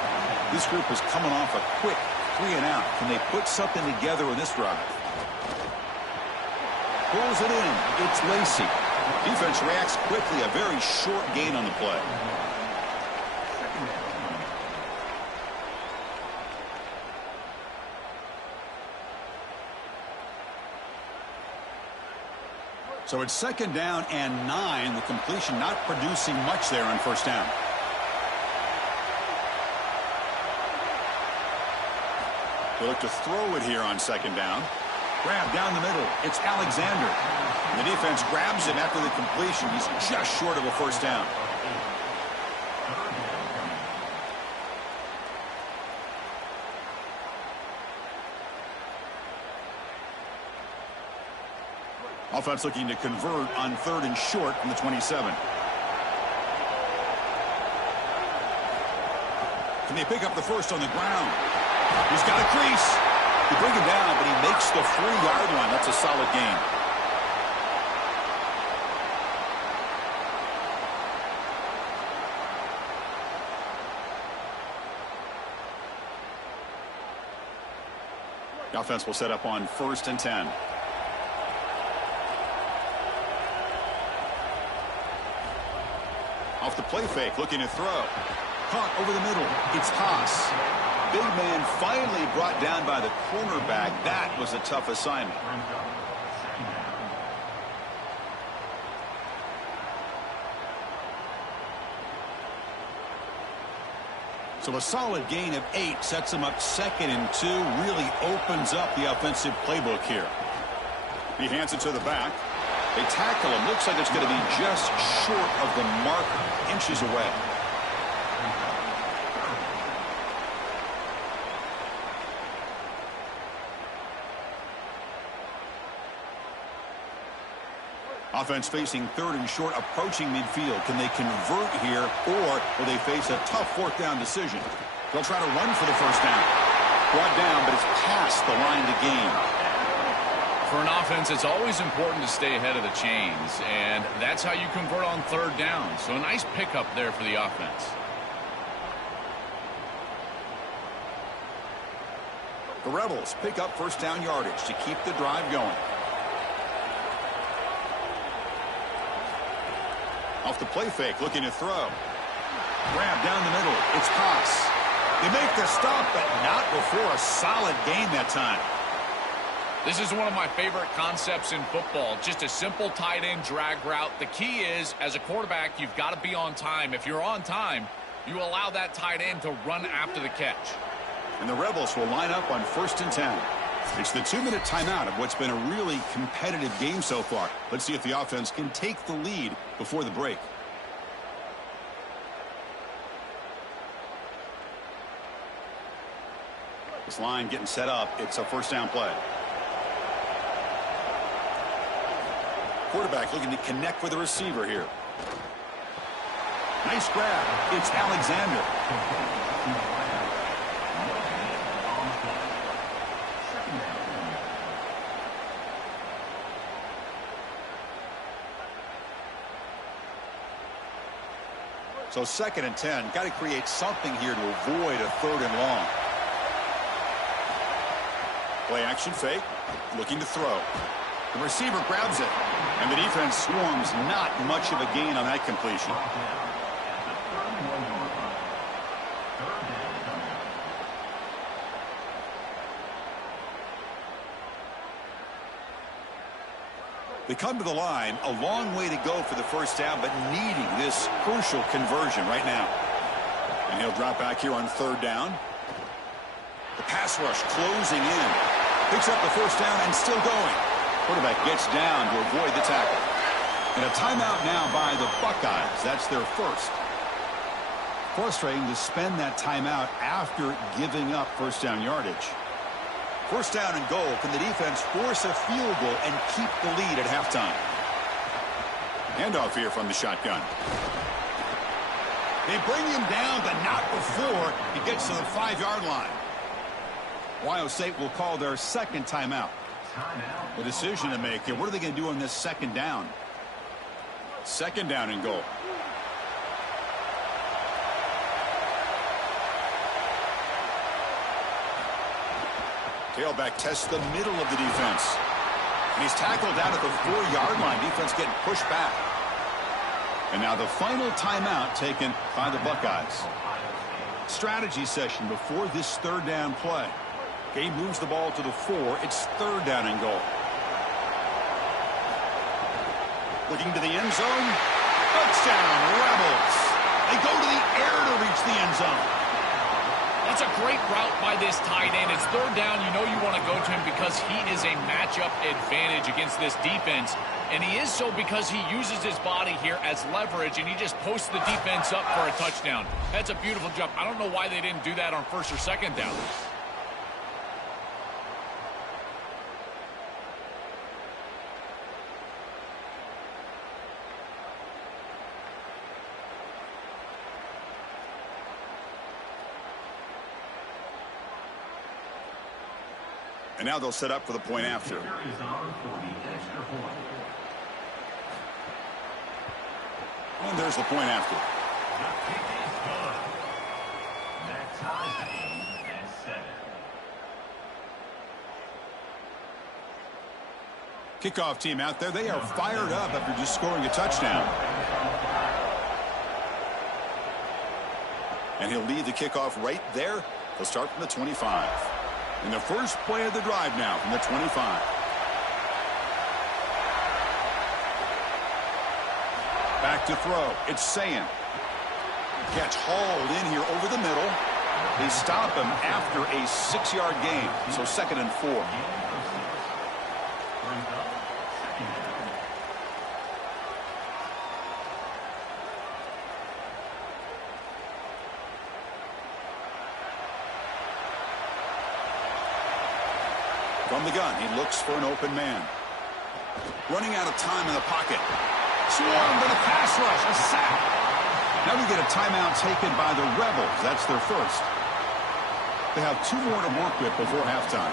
This group is coming off a quick 3-and-out. Can they put something together in this drive? Pulls it in. It's Lacey. Defense reacts quickly. A very short gain on the play. So it's 2nd down and 9. The completion not producing much there on first down. They look to throw it here on 2nd down. Grab down the middle. It's Alexander. And the defense grabs him after the completion. He's just short of a first down. Offense looking to convert on 3rd and short from the 27. Can they pick up the first on the ground? He's got a crease. They bring him down, but he makes the 3-yard line. That's a solid gain. The offense will set up on 1st and 10. Off the play fake, looking to throw. Caught over the middle. It's Haas. Big man finally brought down by the cornerback. That was a tough assignment. So a solid gain of 8 sets them up 2nd and 2. Really opens up the offensive playbook here. He hands it to the back. They tackle him. Looks like it's going to be just short of the marker. Inches away. Offense facing 3rd and short, approaching midfield. Can they convert here, or will they face a tough 4th down decision? They'll try to run for the 1st down. Brought down, but it's past the line to gain. For an offense, it's always important to stay ahead of the chains, and that's how you convert on 3rd down. So a nice pickup there for the offense. The Rebels pick up 1st down yardage to keep the drive going. Off the play fake, looking to throw. Grab down the middle. It's Haas. They make the stop, but not before a solid gain that time. This is one of my favorite concepts in football. Just a simple tight end drag route. The key is, as a quarterback, you've got to be on time. If you're on time, you allow that tight end to run after the catch. And the Rebels will line up on 1st and 10. It's the 2-minute timeout of what's been a really competitive game so far. Let's see if the offense can take the lead before the break. This line getting set up. It's a 1st down play. Quarterback looking to connect with the receiver here. Nice grab. It's Alexander. So 2nd and 10. Got to create something here to avoid a 3rd and long. Play action fake. Looking to throw. The receiver grabs it. And the defense swarms. Not much of a gain on that completion. They come to the line, a long way to go for the 1st down, but needing this crucial conversion right now. And he'll drop back here on 3rd down. The pass rush closing in. Picks up the 1st down and still going. Quarterback gets down to avoid the tackle. And a timeout now by the Buckeyes. That's their 1st. Frustrating to spend that timeout after giving up 1st down yardage. 1st down and goal. Can the defense force a field goal and keep the lead at halftime? Handoff here from the shotgun. They bring him down, but not before he gets to the 5-yard line. Ohio State will call their 2nd timeout. The decision to make here. What are they going to do on this 2nd down? 2nd down and goal. Tailback tests the middle of the defense. And he's tackled down at the 4-yard line. Defense getting pushed back. And now the final timeout taken by the Buckeyes. Strategy session before this 3rd down play. Gabe moves the ball to the 4. It's 3rd down and goal. Looking to the end zone. Touchdown, Rebels. They go to the air to reach the end zone. That's a great route by this tight end. It's 3rd down. You know you want to go to him because he is a matchup advantage against this defense. And he is so because he uses his body here as leverage, and he just posts the defense up for a touchdown. That's a beautiful job. I don't know why they didn't do that on 1st or 2nd down. And now they'll set up for the point after. And there's the point after. Kickoff team out there. They are fired up after just scoring a touchdown. And he'll lead the kickoff right there. He'll start from the 25. And the first play of the drive now from the 25. Back to throw. It's Sayin. Catch hauled in here over the middle. They stop him after a 6-yard gain. So 2nd and 4. From the gun, he looks for an open man. Running out of time in the pocket. Swarmed in a pass rush, a sack. Now we get a timeout taken by the Rebels. That's their first. They have 2 more to work with before halftime.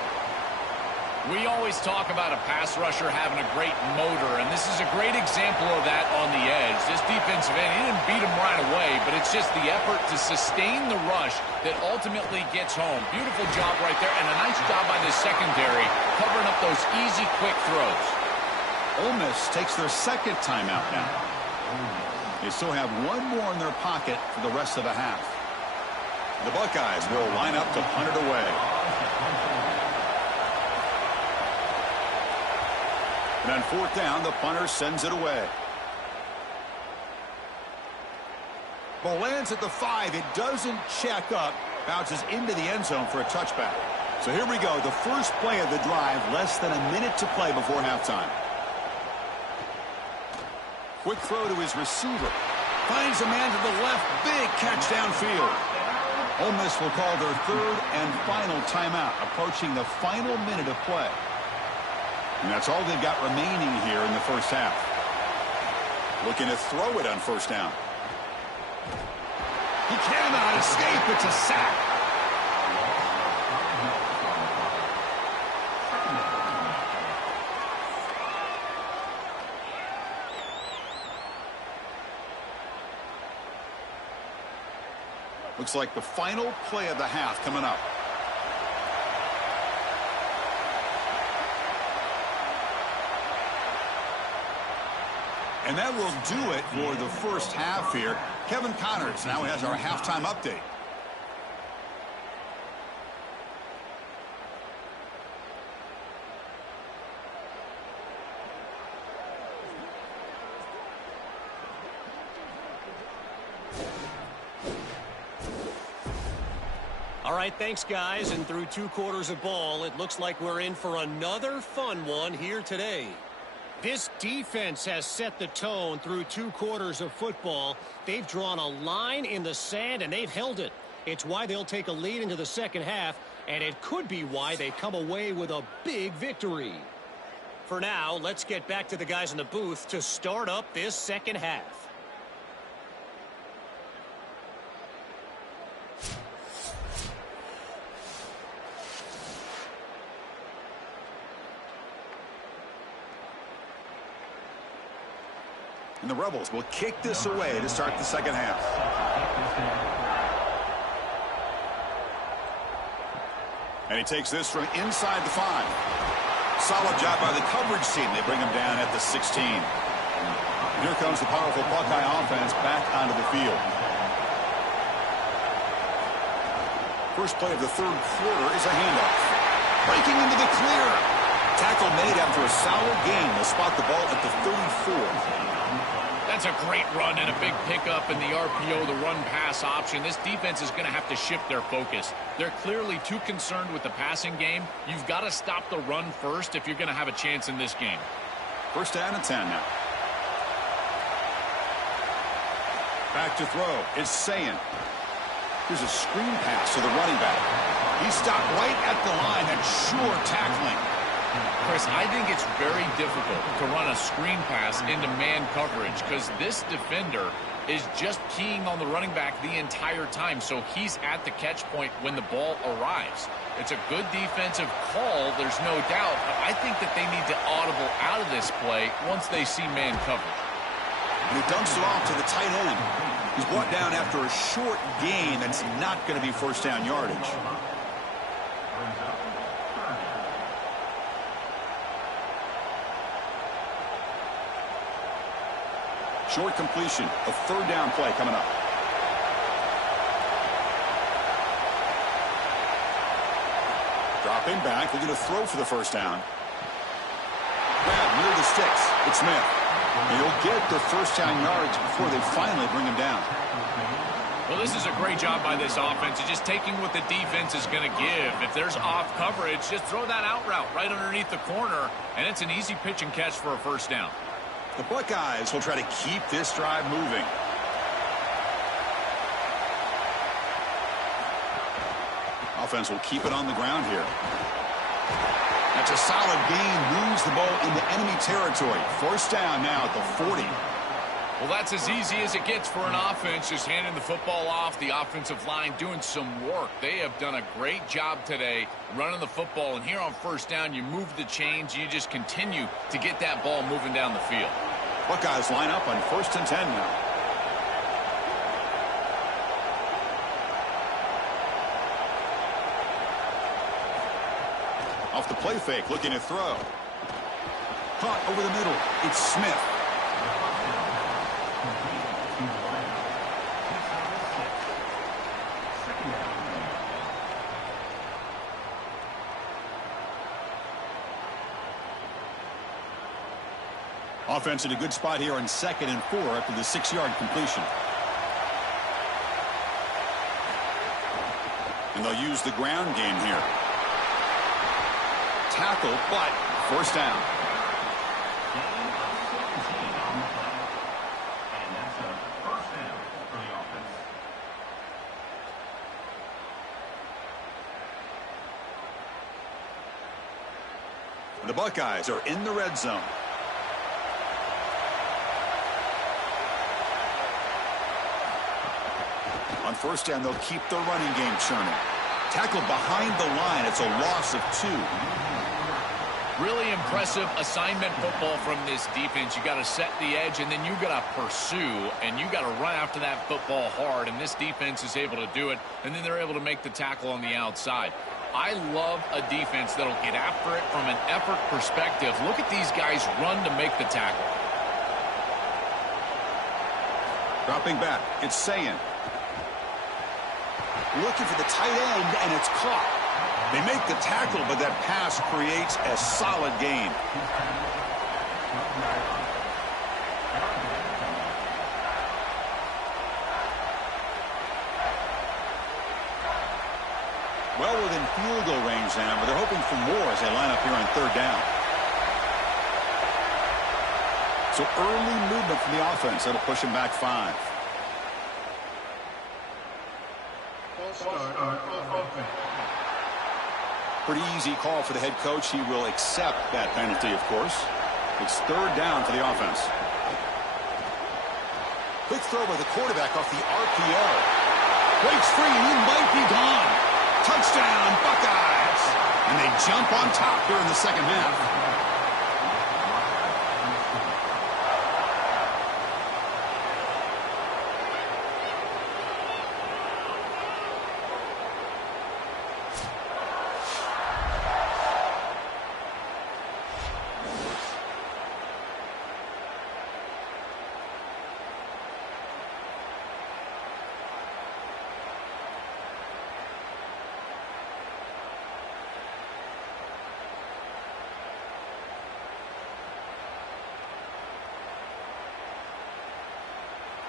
We always talk about a pass rusher having a great motor, and this is a great example of that on the edge. This defensive end, he didn't beat him right away, but it's just the effort to sustain the rush that ultimately gets home. Beautiful job right there, and a nice job by the secondary covering up those easy, quick throws. Ole Miss takes their 2nd timeout now. They still have 1 more in their pocket for the rest of the half. The Buckeyes will line up to punt it away. And on 4th down, the punter sends it away. Ball lands at the 5. It doesn't check up. Bounces into the end zone for a touchback. So here we go. The first play of the drive. Less than a minute to play before halftime. Quick throw to his receiver. Finds a man to the left. Big catch downfield. Ole Miss will call their 3rd and final timeout, approaching the final minute of play. And that's all they've got remaining here in the first half. Looking to throw it on 1st down. He cannot escape. It's a sack. Looks like the final play of the half coming up. And that will do it for the first half here. Kevin Connors now has our halftime update. All right, thanks, guys. And through 2 quarters of ball, it looks like we're in for another fun one here today. This defense has set the tone through 2 quarters of football. They've drawn a line in the sand, and they've held it. It's why they'll take a lead into the second half, and it could be why they come away with a big victory. For now, let's get back to the guys in the booth to start up this second half. And the Rebels will kick this away to start the second half. And he takes this from inside the 5. Solid job by the coverage team. They bring him down at the 16. And here comes the powerful Buckeye offense back onto the field. First play of the 3rd quarter is a handoff. Breaking into the clear. Tackle made after a solid gain. They'll spot the ball at the 34. That's a great run and a big pickup in the RPO, the run-pass option. This defense is going to have to shift their focus. They're clearly too concerned with the passing game. You've got to stop the run first if you're going to have a chance in this game. 1st down and 10 now. Back to throw. It's Sayin. Here's a screen pass to the running back. He stopped right at the line. That's sure tackling. Chris, I think it's very difficult to run a screen pass into man coverage because this defender is just keying on the running back the entire time, so he's at the catch point when the ball arrives. It's a good defensive call, there's no doubt, but I think that they need to audible out of this play once they see man coverage. And he dumps it off to the tight end. He's brought down after a short gain that's not going to be 1st down yardage. Short completion, a 3rd down play coming up. Dropping back, looking to throw for the first down. Grab near the sticks. It's Smith. And he'll get the first down yards before they finally bring him down. Well, this is a great job by this offense. It's just taking what the defense is going to give. If there's off coverage, just throw that out route right underneath the corner, and it's an easy pitch and catch for a first down. The Buckeyes will try to keep this drive moving. Offense will keep it on the ground here. That's a solid gain. Moves the ball into enemy territory. First down now at the 40. Well, that's as easy as it gets for an offense, just handing the football off. The offensive line doing some work. They have done a great job today running the football. And here on first down, you move the chains. You just continue to get that ball moving down the field. Buckeyes line up on 1st and 10 now. Off the play fake, looking to throw. Caught over the middle. It's Smith. Offense in a good spot here on 2nd and 4 after the 6-yard completion. And they'll use the ground game here. Tackle, but first down. The Buckeyes are in the red zone. On first down, they'll keep the running game churning. Tackle behind the line. It's a loss of 2. Really impressive assignment football from this defense. You got to set the edge, and then you got to pursue, and you got to run after that football hard, and this defense is able to do it, and then they're able to make the tackle on the outside. I love a defense that'll get after it from an effort perspective. Look at these guys run to make the tackle. Dropping back, it's Sayin. Looking for the tight end, and it's caught. They make the tackle, but that pass creates a solid gain. Well within field goal range now, but they're hoping for more as they line up here on 3rd down. So early movement from the offense. That'll push them back 5. Pretty easy call for the head coach. He will accept that penalty, of course. It's 3rd down for the offense. Quick throw by the quarterback off the RPO. Breaks free, and he might be gone. Touchdown, Buckeyes. And they jump on top here in the second half.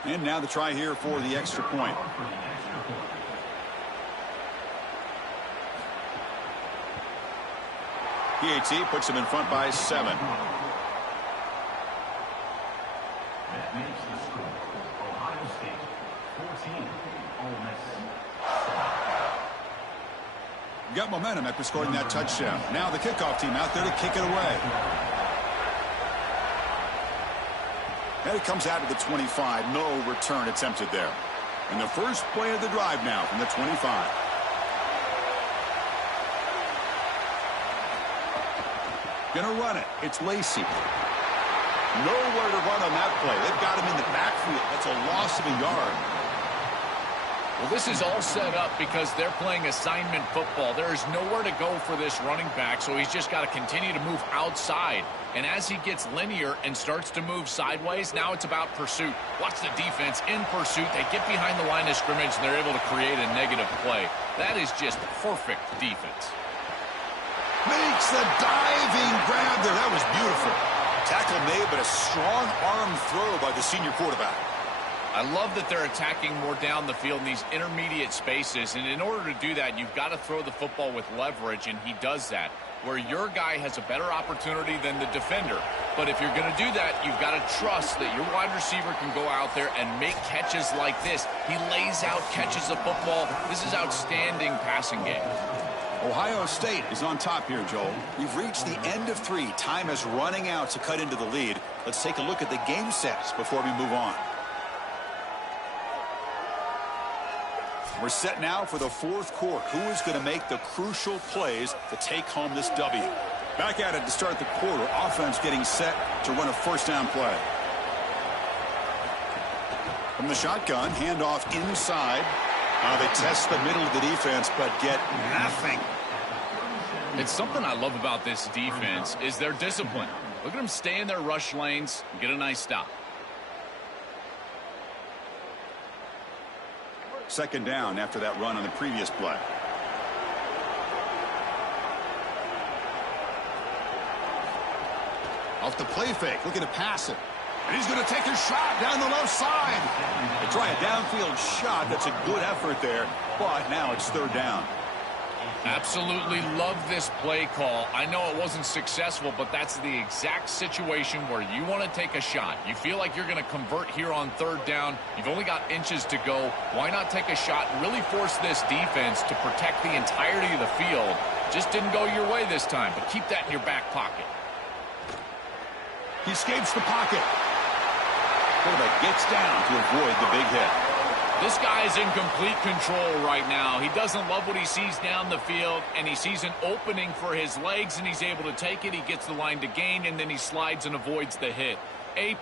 And now the try here for the extra point. PAT puts them in front by 7. That makes the score Ohio State 14, Ole Miss 7. Got momentum after scoring that touchdown. Now the kickoff team out there to kick it away. And it comes out of the 25. No return attempted there. And the first play of the drive now from the 25. Gonna run it. It's Lacey. Nowhere to run on that play. They've got him in the backfield. That's a loss of a yard. Well, this is all set up because they're playing assignment football. There is nowhere to go for this running back, so he's just got to continue to move outside. And as he gets linear and starts to move sideways, now it's about pursuit. Watch the defense in pursuit. They get behind the line of scrimmage, and they're able to create a negative play. That is just perfect defense. Makes the diving grab there. That was beautiful. Tackle made, but a strong arm throw by the senior quarterback. I love that they're attacking more down the field in these intermediate spaces, and in order to do that, you've got to throw the football with leverage, and he does that, where your guy has a better opportunity than the defender. But if you're going to do that, you've got to trust that your wide receiver can go out there and make catches like this. He lays out, catches the football. This is outstanding passing game. Ohio State is on top here, Joel. We've reached the end of 3. Time is running out to cut into the lead. Let's take a look at the game sets before we move on. We're set now for the 4th quarter. Who is going to make the crucial plays to take home this W? Back at it to start the quarter. Offense getting set to run a first down play. From the shotgun, handoff inside. They test the middle of the defense, but get nothing. It's something I love about this defense is their discipline. Look at them stay in their rush lanes and get a nice stop. Second down after that run on the previous play. Off the play fake, looking to pass it. And he's going to take a shot down the left side. They try a downfield shot. That's a good effort there, but now it's 3rd down. Absolutely love this play call. I know it wasn't successful, but that's the exact situation where you want to take a shot. You feel like you're going to convert here on 3rd down. You've only got inches to go. Why not take a shot and really force this defense to protect the entirety of the field? Just didn't go your way this time, but keep that in your back pocket. He escapes the pocket. Quarterback gets down to avoid the big hit. This guy's in complete control right now. He doesn't love what he sees down the field, and he sees an opening for his legs, and he's able to take it. He gets the line to gain, and then he slides and avoids the hit. A++.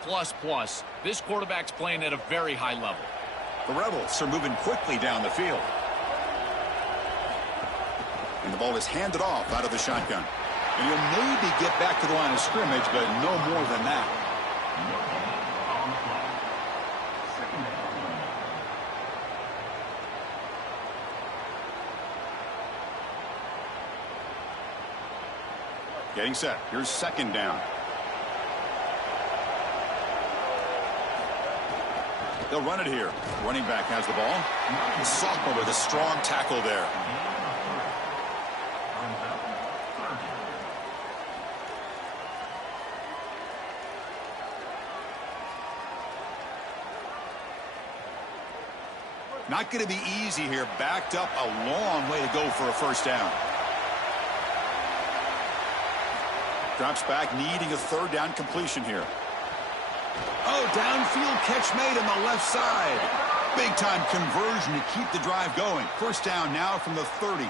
This quarterback's playing at a very high level. The Rebels are moving quickly down the field. And the ball is handed off out of the shotgun. And he'll maybe get back to the line of scrimmage, but no more than that. Getting set. Here's 2nd down. They'll run it here. Running back has the ball. The sophomore with a strong tackle there. Not going to be easy here. Backed up a long way to go for a first down. Drops back, needing a 3rd down completion here. Oh, downfield catch made on the left side. Big-time conversion to keep the drive going. First down now from the 30.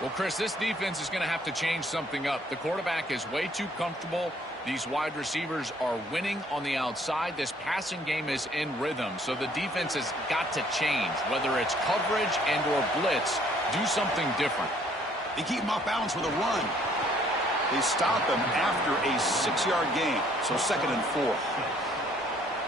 Well, Chris, this defense is going to have to change something up. The quarterback is way too comfortable. These wide receivers are winning on the outside. This passing game is in rhythm, so the defense has got to change. Whether it's coverage and or blitz, do something different. They keep him off balance with a run. They stop him after a 6-yard gain, so 2nd and 4.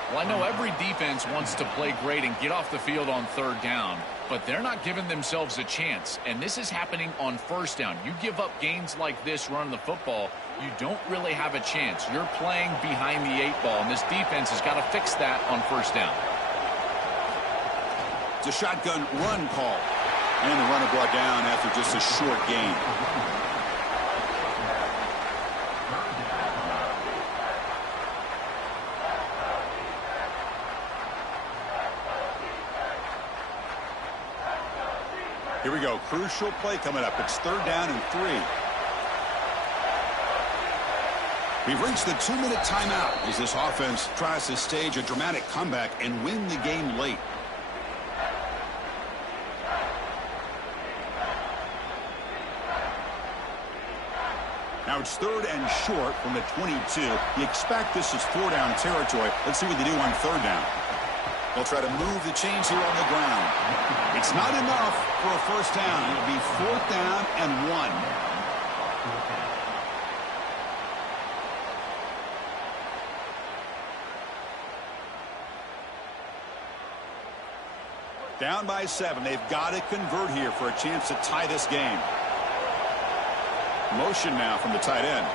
Well, I know every defense wants to play great and get off the field on 3rd down, but they're not giving themselves a chance, and this is happening on 1st down. You give up gains like this running the football, you don't really have a chance. You're playing behind the 8 ball, and this defense has got to fix that on 1st down. It's a shotgun run call, and the runner brought down after just a short gain. Here we go. Crucial play coming up. It's 3rd down and 3. We've reached the 2-minute timeout as this offense tries to stage a dramatic comeback and win the game late. Now it's 3rd and short from the 22. You expect this is 4-down territory. Let's see what they do on 3rd down. They'll try to move the chains here on the ground. It's not enough for a first down. It'll be 4th down and 1. Down by 7. They've got to convert here for a chance to tie this game. Motion now from the tight end.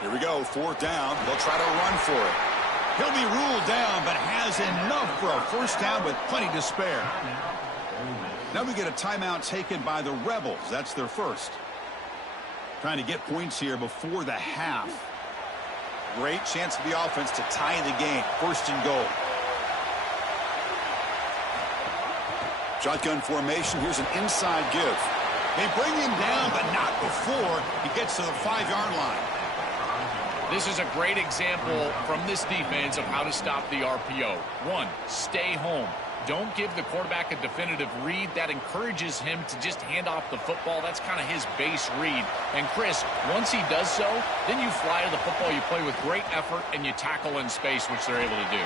Here we go, 4th down. They'll try to run for it. He'll be ruled down, but has enough for a 1st down with plenty to spare. Now we get a timeout taken by the Rebels. That's their first. Trying to get points here before the half. Great chance for the offense to tie the game. 1st and goal. Shotgun formation. Here's an inside give. They bring him down, but not before he gets to the 5-yard line. This is a great example from this defense of how to stop the RPO. 1, stay home. Don't give the quarterback a definitive read. That encourages him to just hand off the football. That's kind of his base read. And Chris, once he does so, then you fly to the football. You play with great effort, and you tackle in space, which they're able to do.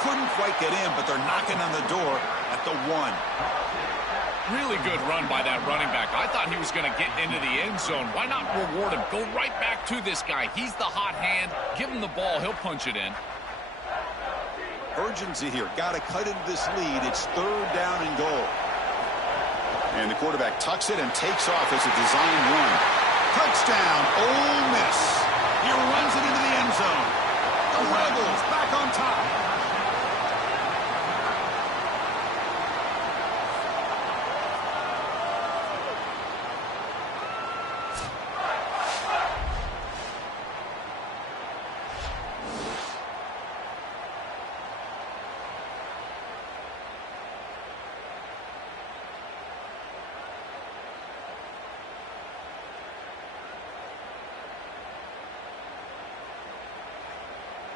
Couldn't quite get in, but they're knocking on the door at the 1. Really good run by that running back. I thought he was going to get into the end zone. Why not reward him? Go right back to this guy. He's the hot hand. Give him the ball. He'll punch it in. Urgency here. Got to cut into this lead. It's 3rd down and goal. And the quarterback tucks it and takes off as a design run. Touchdown, Ole Miss. He runs it into the end zone. The Rebels back on top.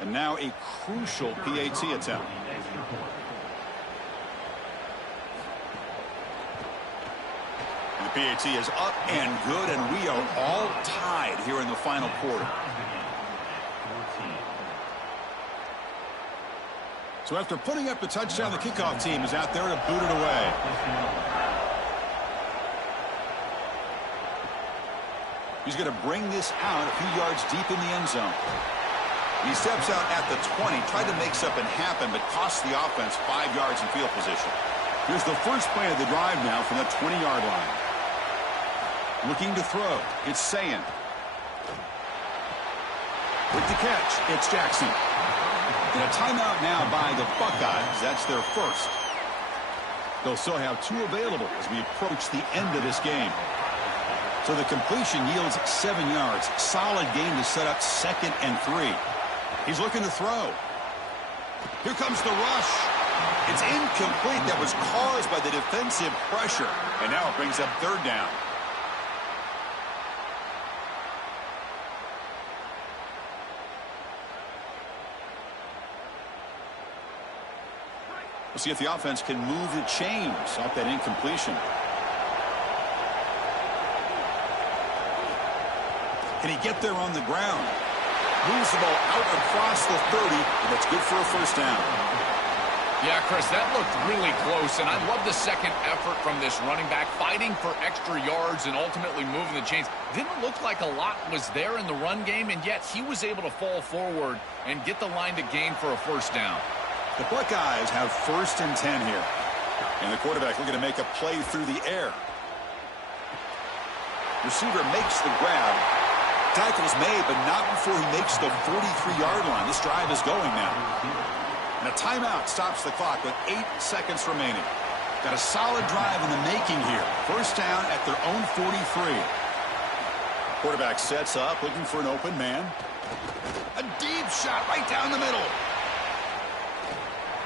And now a crucial PAT attempt. And the PAT is up and good, and we are all tied here in the final quarter. So after putting up the touchdown, the kickoff team is out there to boot it away. He's going to bring this out a few yards deep in the end zone. He steps out at the 20, tried to make something happen, but cost the offense 5 yards in field position. Here's the first play of the drive now from the 20-yard line. Looking to throw. It's Sayin. With the catch, it's Jackson. And a timeout now by the Buckeyes. That's their first. They'll still have 2 available as we approach the end of this game. So the completion yields 7 yards. Solid game to set up 2nd and 3. He's looking to throw. Here comes the rush. It's incomplete. That was caused by the defensive pressure. And now it brings up 3rd down. We'll see if the offense can move the chains off that incompletion. Can he get there on the ground? Moves the ball out across the 30, and that's good for a 1st down. Yeah, Chris, that looked really close, and I love the second effort from this running back, fighting for extra yards and ultimately moving the chains. Didn't look like a lot was there in the run game, and yet he was able to fall forward and get the line to gain for a 1st down. The Buckeyes have 1st and 10 here. And the quarterback looking to make a play through the air. Receiver makes the grab. Tackle's made, but not before he makes the 43-yard line. This drive is going now. And a timeout stops the clock with 8 seconds remaining. Got a solid drive in the making here. 1st down at their own 43. Quarterback sets up, looking for an open man. A deep shot right down the middle.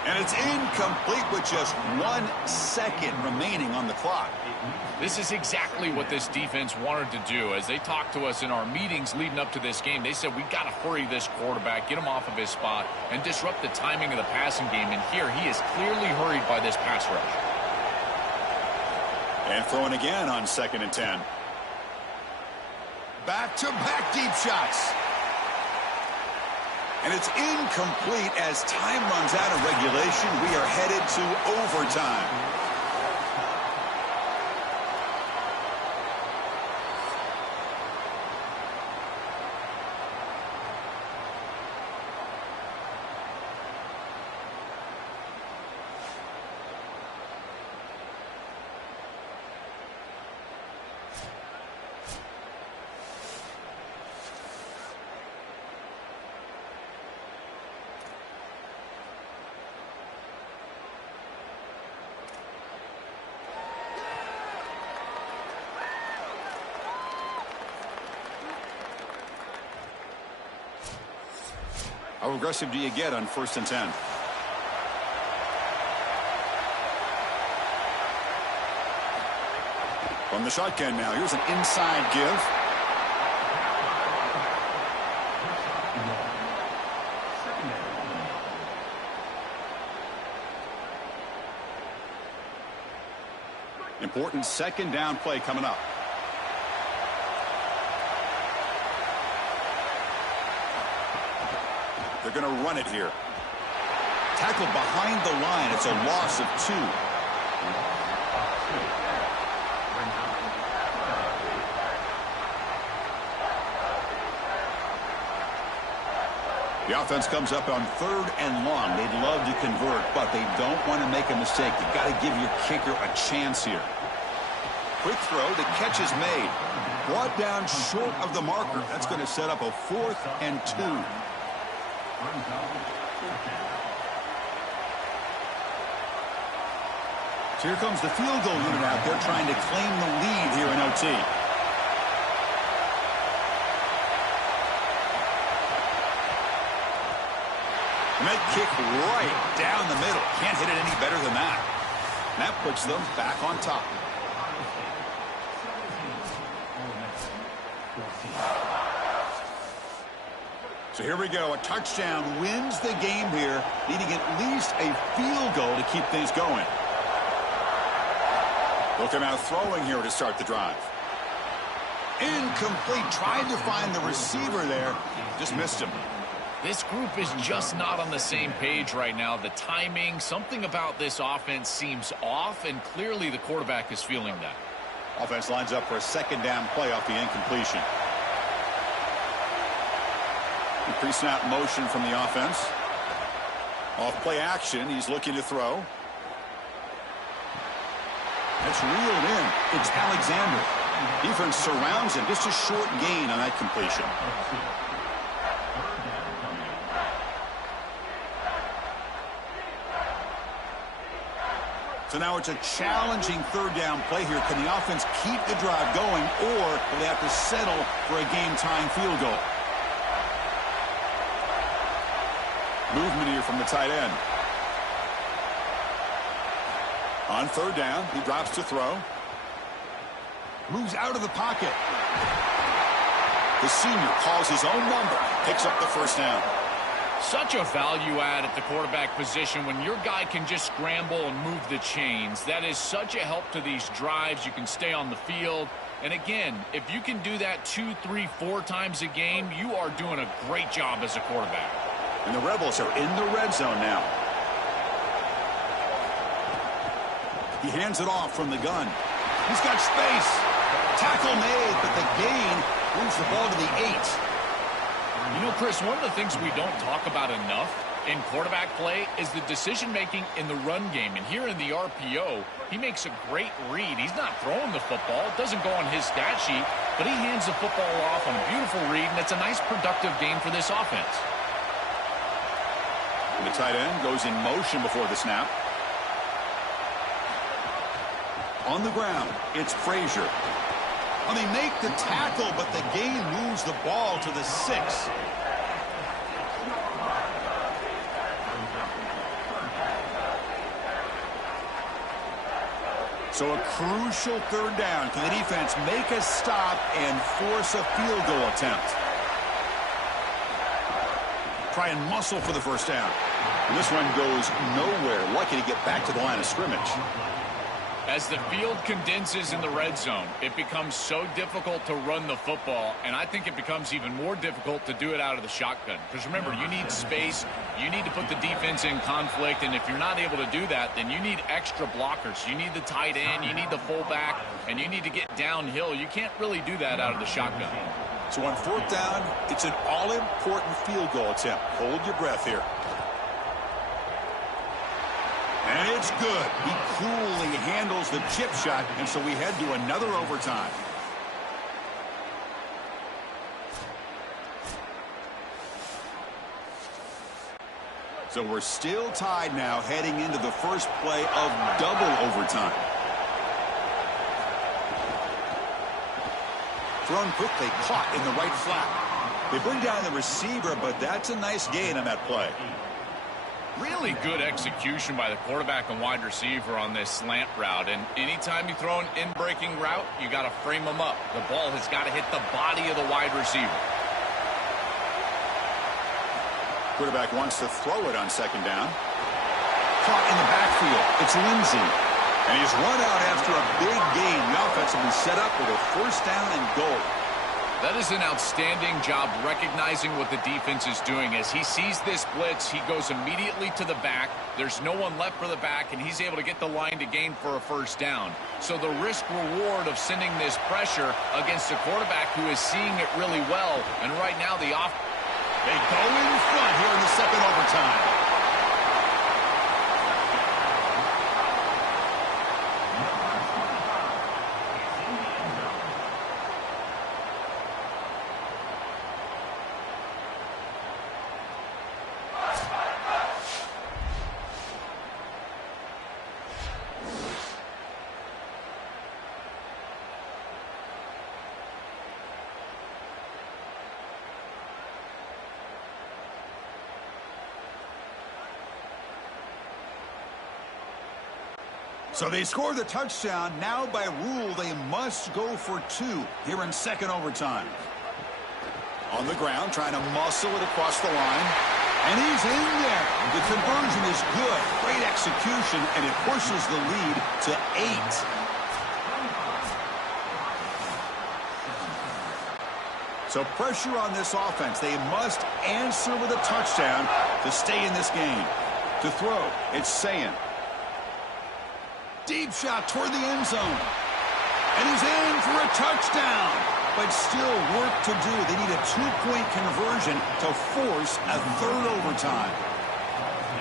And it's incomplete with just 1 second remaining on the clock. This is exactly what this defense wanted to do. As they talked to us in our meetings leading up to this game, they said, we got to hurry this quarterback, get him off of his spot, and disrupt the timing of the passing game. And here he is clearly hurried by this pass rush. And throwing again on 2nd and 10. Back-to-back deep shots. And it's incomplete as time runs out of regulation. We are headed to overtime. How aggressive do you get on 1st and 10? From the shotgun now, here's an inside give. Important 2nd down play coming up. They're going to run it here. Tackled behind the line. It's a loss of 2. The offense comes up on 3rd and long. They'd love to convert, but they don't want to make a mistake. You've got to give your kicker a chance here. Quick throw. The catch is made. Brought down short of the marker. That's going to set up a 4th and 2. So here comes the field goal unit out there trying to claim the lead here in OT. And that kick right down the middle. Can't hit it any better than that. And that puts them back on top. So here we go. A touchdown wins the game here, needing at least a field goal to keep things going. Look at him out throwing here to start the drive. Incomplete. Tried to find the receiver there. Just missed him. This group is just not on the same page right now. The timing, something about this offense seems off, and clearly the quarterback is feeling that. Offense lines up for a 2nd down play off the incompletion. Pre-snap motion from the offense. Off play action. He's looking to throw. That's reeled in. It's Alexander. Defense surrounds him. Just a short gain on that completion. So now it's a challenging 3rd down play here. Can the offense keep the drive going, or will they have to settle for a game-tying field goal? Movement here from the tight end. On 3rd down, he drops to throw. Moves out of the pocket. The senior calls his own number. Picks up the 1st down. Such a value add at the quarterback position when your guy can just scramble and move the chains. That is such a help to these drives. You can stay on the field. And again, if you can do that 2, 3, 4 times a game, you are doing a great job as a quarterback. And the Rebels are in the red zone now. He hands it off from the gun. He's got space. Tackle made, but the gain moves the ball to the 8. You know, Chris, one of the things we don't talk about enough in quarterback play is the decision-making in the run game. And here in the RPO, he makes a great read. He's not throwing the football. It doesn't go on his stat sheet, but he hands the football off on a beautiful read, and it's a nice, productive game for this offense. And the tight end goes in motion before the snap. On the ground, it's Frazier. Well, they make the tackle, but the gain moves the ball to the 6. So a crucial 3rd down. Can the defense make a stop and force a field goal attempt? Try and muscle for the 1st down. And this one goes nowhere. Lucky to get back to the line of scrimmage. As the field condenses in the red zone, it becomes so difficult to run the football, and I think it becomes even more difficult to do it out of the shotgun. Because remember, you need space, you need to put the defense in conflict, and if you're not able to do that, then you need extra blockers. You need the tight end, you need the fullback, and you need to get downhill. You can't really do that out of the shotgun. So on 4th down, it's an all-important field goal attempt. Hold your breath here. And it's good. He coolly handles the chip shot, and so we head to another overtime. So we're still tied now heading into the first play of double overtime. Thrown quickly, caught in the right flat. They bring down the receiver, but that's a nice gain on that play. Really good execution by the quarterback and wide receiver on this slant route. And anytime you throw an in-breaking route, you got to frame them up. The ball has got to hit the body of the wide receiver. Quarterback wants to throw it on second down. Caught in the backfield. It's Lindsey. And he's run out after a big gain. The offense will be set up with a first down and goal. That is an outstanding job recognizing what the defense is doing. As he sees this blitz, he goes immediately to the back. There's no one left for the back, and he's able to get the line to gain for a first down. So the risk-reward of sending this pressure against a quarterback who is seeing it really well, and right now the off. They go in front here in the second overtime. So they score the touchdown. Now by rule, they must go for two here in second overtime. On the ground, trying to muscle it across the line. And he's in there. The conversion is good. Great execution, and it pushes the lead to 8. So pressure on this offense. They must answer with a touchdown to stay in this game. To throw, it's Sayin. Deep shot toward the end zone. And he's in for a touchdown. But still work to do. They need a 2-point conversion to force a third overtime.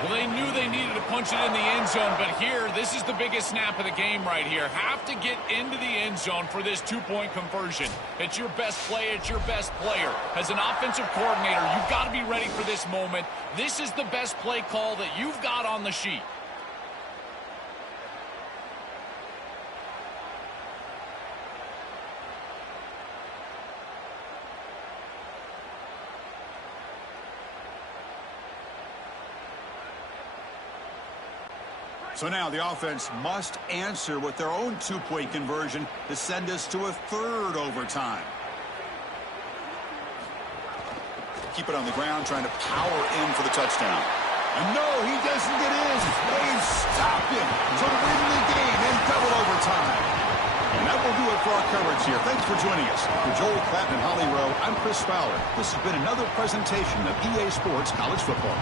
Well, they knew they needed to punch it in the end zone, but here, this is the biggest snap of the game right here. Have to get into the end zone for this 2-point conversion. It's your best play. It's your best player. As an offensive coordinator, you've got to be ready for this moment. This is the best play call that you've got on the sheet. So now the offense must answer with their own 2-point conversion to send us to a third overtime. Keep it on the ground, trying to power in for the touchdown. And no, he doesn't get in. They stopped him to win the game in double overtime. And that will do it for our coverage here. Thanks for joining us. For Joel Klatt and Holly Rowe, I'm Chris Fowler. This has been another presentation of EA Sports College Football.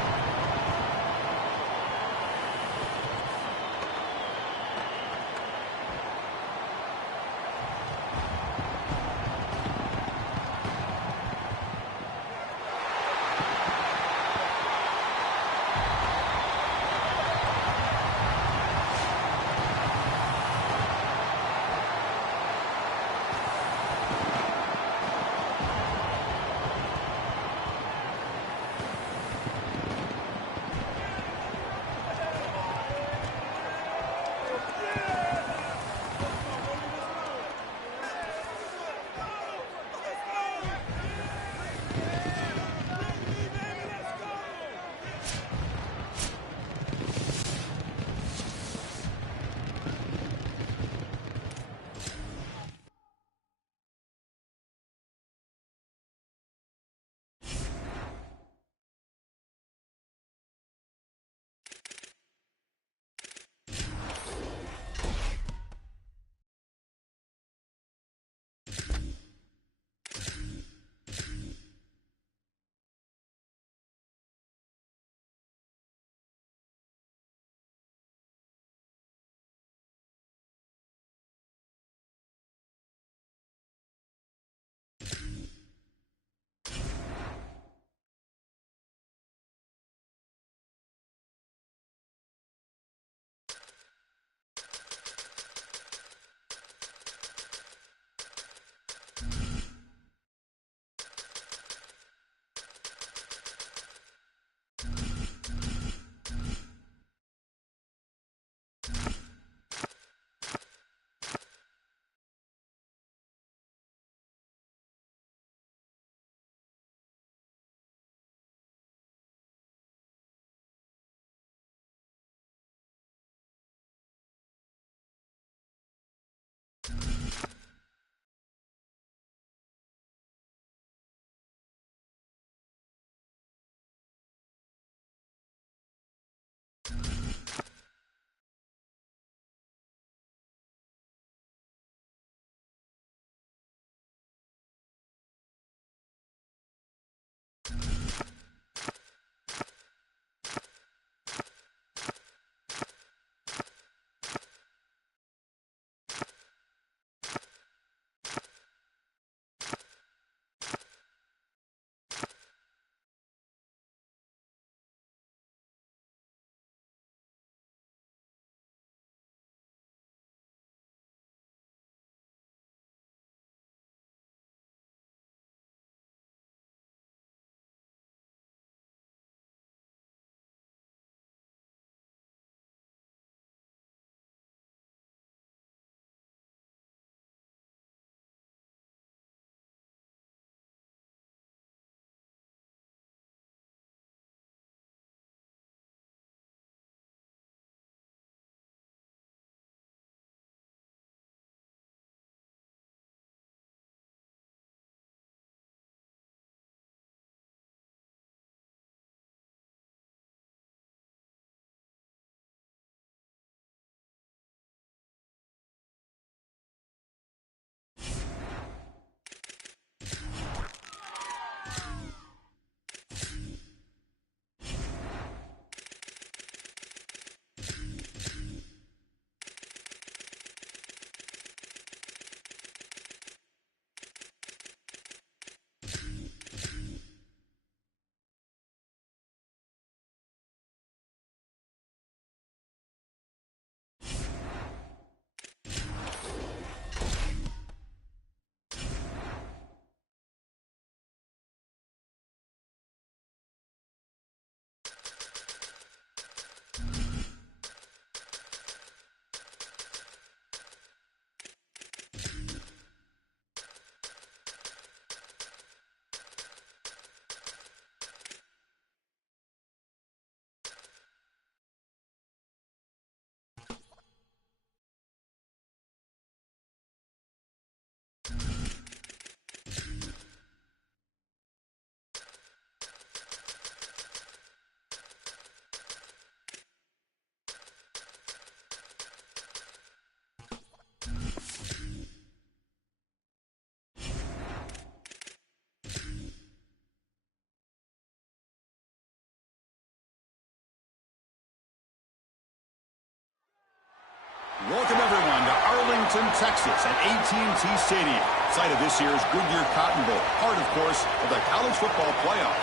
Texas at AT&T Stadium, site of this year's Goodyear Cotton Bowl, part, of course, of the college football playoff.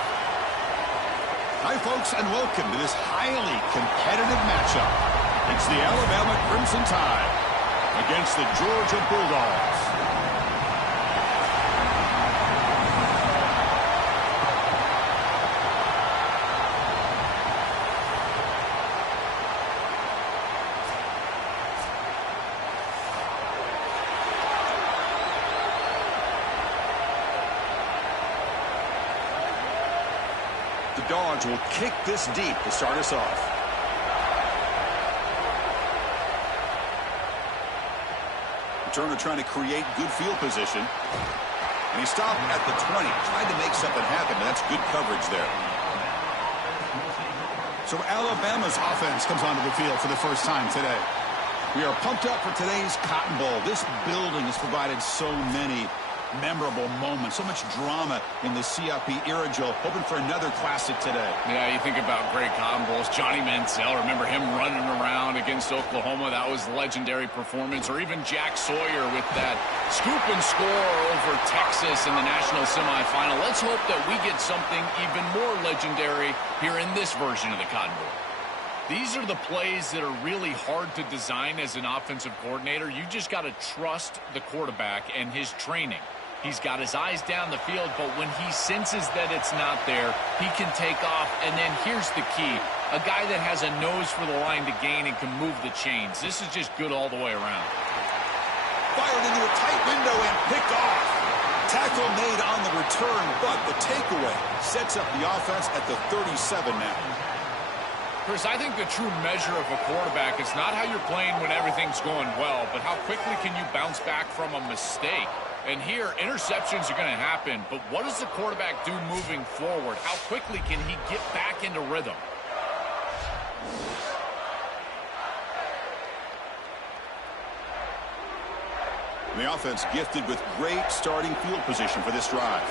Hi, folks, and welcome to this highly competitive matchup. It's the Alabama Crimson Tide against the Georgia Bulldogs. The Dogs will kick this deep to start us off. Turner trying to create good field position. And he stopped at the 20. Tried to make something happen, but that's good coverage there. So Alabama's offense comes onto the field for the first time today. We are pumped up for today's Cotton Bowl. This building has provided so many memorable moments, so much drama in the CIP era, Joe. Hoping for another classic today. Yeah, you think about great Cotton Bowls. Johnny Manziel, remember him running around against Oklahoma? That was a legendary performance. Or even Jack Sawyer with that scoop and score over Texas in the national semifinal. Let's hope that we get something even more legendary here in this version of the Cotton Bowl. These are the plays that are really hard to design as an offensive coordinator. You just got to trust the quarterback and his training. He's got his eyes down the field, but when he senses that it's not there, he can take off. And then here's the key. A guy that has a nose for the line to gain and can move the chains. This is just good all the way around. Fired into a tight window and picked off. Tackle made on the return, but the takeaway sets up the offense at the 37 now. Chris, I think the true measure of a quarterback is not how you're playing when everything's going well, but how quickly can you bounce back from a mistake. And here, interceptions are going to happen, but what does the quarterback do moving forward? How quickly can he get back into rhythm? The offense gifted with great starting field position for this drive.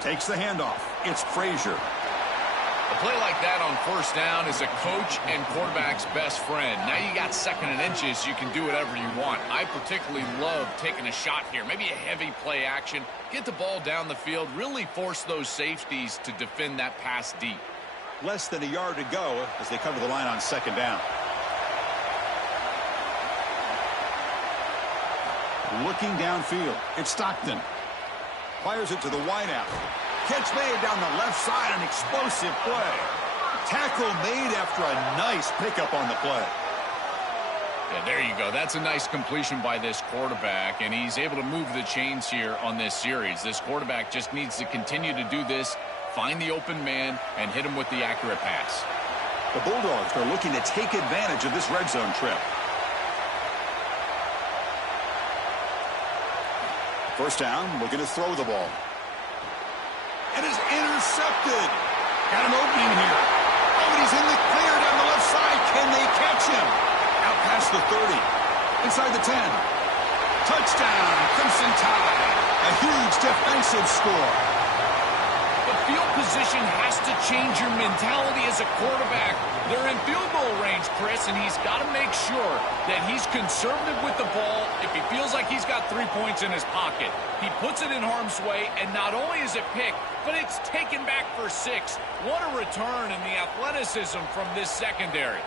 Takes the handoff. It's Frazier. A play like that on first down is a coach and quarterback's best friend. Now you got second and inches, you can do whatever you want. I particularly love taking a shot here. Maybe a heavy play action. Get the ball down the field. Really force those safeties to defend that pass deep. Less than a yard to go as they cover the line on second down. Looking downfield. It's Stockton. Fires it to the wideout. Catch made down the left side, an explosive play. Tackle made after a nice pickup on the play. Yeah, there you go. That's a nice completion by this quarterback, and he's able to move the chains here on this series. This quarterback just needs to continue to do this, find the open man, and hit him with the accurate pass. The Bulldogs are looking to take advantage of this red zone trip. First down, looking to throw the ball. And is intercepted. Got an opening here. Oh, and he's in the clear down the left side. Can they catch him? Out past the 30. Inside the 10. Touchdown, Crimson Tide. A huge defensive score. The field position has to change your mentality as a quarterback. They're in field goal range, Chris, and he's got to make sure that he's conservative with the ball. If he feels like he's got 3 points in his pocket, he puts it in harm's way, and not only is it picked, but it's taken back for 6. What a return in the athleticism from this secondary.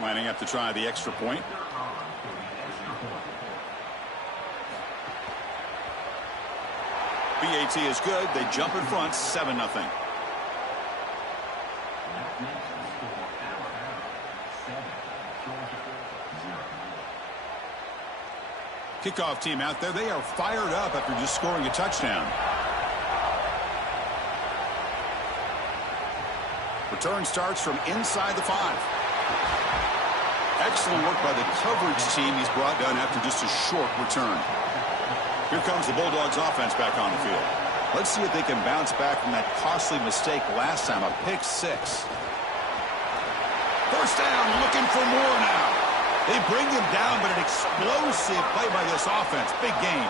Lining up to try the extra point. BAT is good. They jump in front, 7-0. Kickoff team out there. They are fired up after just scoring a touchdown. Return starts from inside the 5. Excellent work by the coverage team he's brought down after just a short return. Here comes the Bulldogs offense back on the field. Let's see if they can bounce back from that costly mistake last time, a pick 6. First down, looking for more now. They bring him down, but an explosive play by this offense. Big game.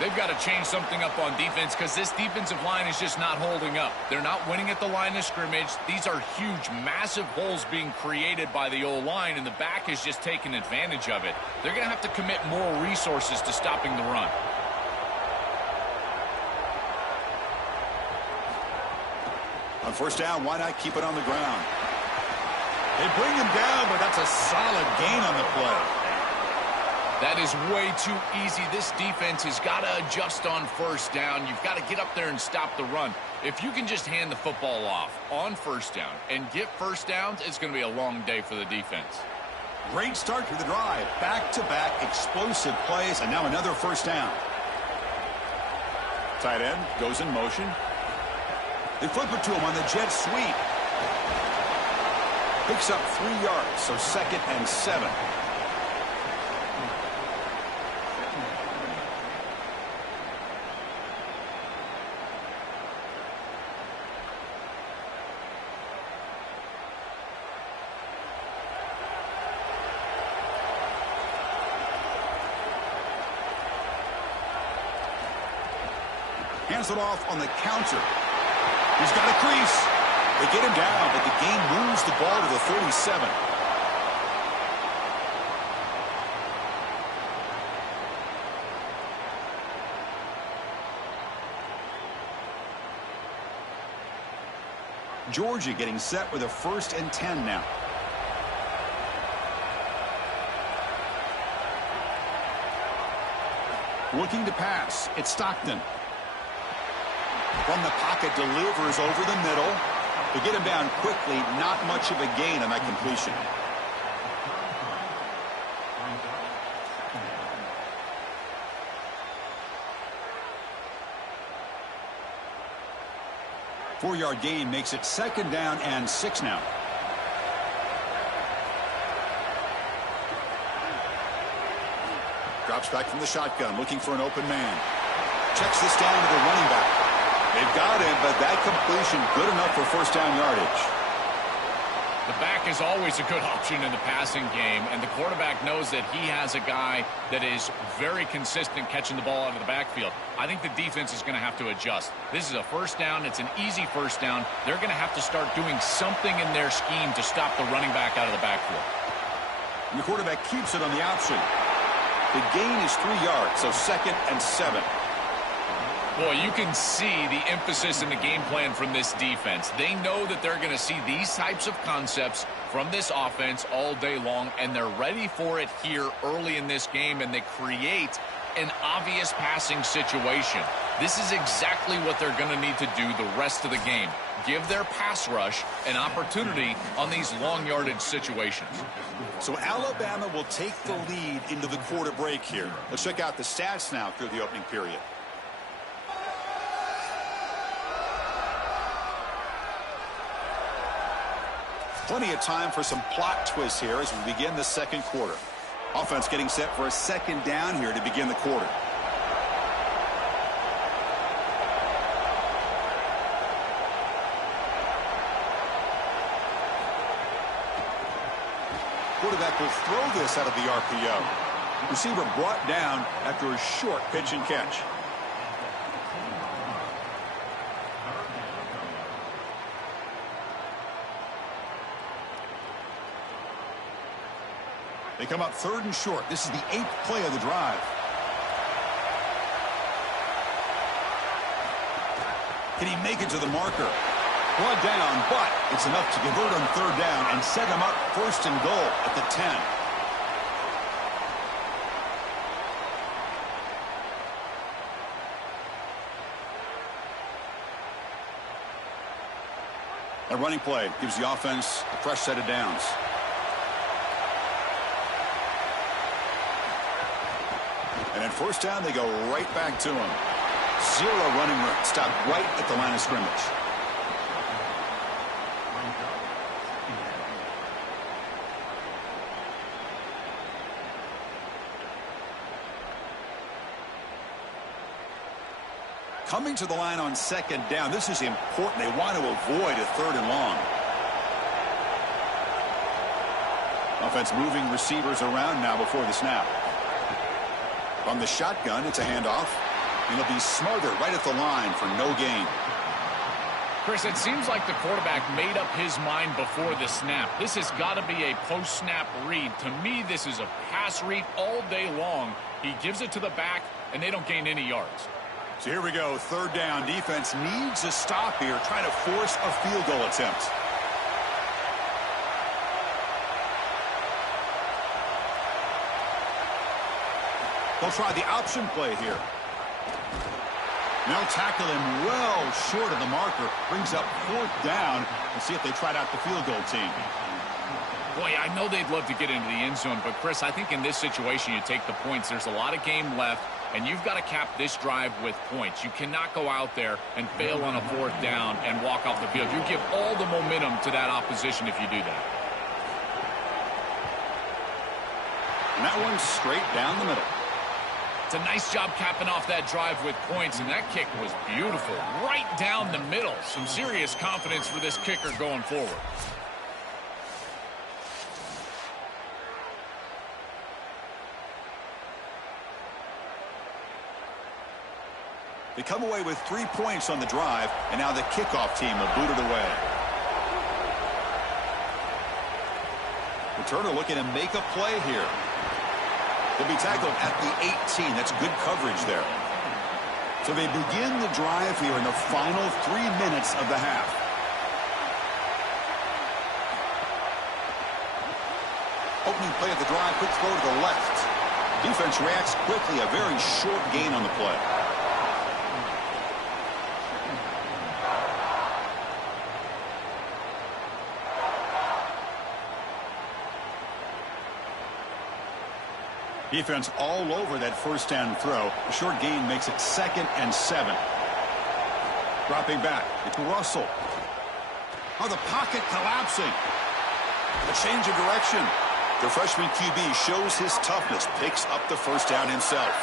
They've got to change something up on defense because this defensive line is just not holding up. They're not winning at the line of scrimmage. These are huge, massive holes being created by the O-line, and the back is just taking advantage of it. They're going to have to commit more resources to stopping the run. On first down, why not keep it on the ground? They bring him down, but that's a solid gain on the play. That is way too easy. This defense has got to adjust on first down. You've got to get up there and stop the run. If you can just hand the football off on first down and get first downs, it's going to be a long day for the defense. Great start to the drive. Back-to-back explosive plays, and now another first down. Tight end goes in motion. They flip it to him on the jet sweep. Picks up 3 yards, so 2nd and 7. Hands it off on the counter. He's got a crease. They get him down, but the game moves the ball to the 37. Georgia getting set with a 1st and 10 now. Looking to pass. It's Stockton. From the pocket, delivers over the middle. They get him down quickly. Not much of a gain on that completion. Four-yard gain makes it 2nd down and 6 now. Drops back from the shotgun, looking for an open man. Checks this down to the running back. They've got him, but that completion good enough for first down yardage. The back is always a good option in the passing game, and the quarterback knows that he has a guy that is very consistent catching the ball out of the backfield. I think the defense is going to have to adjust. This is a first down. It's an easy first down. They're going to have to start doing something in their scheme to stop the running back out of the backfield. And the quarterback keeps it on the option. The gain is 3 yards, so 2nd and 7. Boy, you can see the emphasis in the game plan from this defense. They know that they're going to see these types of concepts from this offense all day long, and they're ready for it here early in this game, and they create an obvious passing situation. This is exactly what they're going to need to do the rest of the game. Give their pass rush an opportunity on these long yardage situations. So Alabama will take the lead into the quarter break here. Let's check out the stats now through the opening period. Plenty of time for some plot twists here as we begin the second quarter. Offense getting set for a 2nd down here to begin the quarter. Quarterback will throw this out of the RPO. Receiver brought down after a short pitch and catch. They come up 3rd and short. This is the 8th play of the drive. Can he make it to the marker? Brought down, but it's enough to convert on 3rd down and set him up 1st and goal at the 10. A running play gives the offense a fresh set of downs. And at first down, they go right back to him. 0 running room. Stopped right at the line of scrimmage. Coming to the line on 2nd down. This is important. They want to avoid a 3rd and long. Offense moving receivers around now before the snap. From the shotgun, it's a handoff. And he'll be smarter right at the line for no gain. Chris, it seems like the quarterback made up his mind before the snap. This has got to be a post-snap read. To me, this is a pass read all day long. He gives it to the back, and they don't gain any yards. So here we go, third down. Defense needs a stop here, trying to force a field goal attempt. They'll try the option play here. They'll tackle him well short of the marker. Brings up fourth down. And see if they tried out the field goal team. Boy, I know they'd love to get into the end zone, but Chris, I think in this situation you take the points. There's a lot of game left, and you've got to cap this drive with points. You cannot go out there and fail on a fourth down and walk off the field. You give all the momentum to that opposition if you do that. And that one's straight down the middle. It's a nice job capping off that drive with points, and that kick was beautiful. Right down the middle. Some serious confidence for this kicker going forward. They come away with 3 points on the drive, and now the kickoff team will boot it away. Returner looking to make a play here. They'll be tackled at the 18. That's good coverage there. So they begin the drive here in the final 3 minutes of the half. Opening play of the drive, quick throw to the left. Defense reacts quickly, a very short gain on the play. Defense all over that first down throw. A short gain makes it 2nd and 7. Dropping back. It's Russell. Oh, the pocket collapsing. A change of direction. The freshman QB shows his toughness. Picks up the first down himself.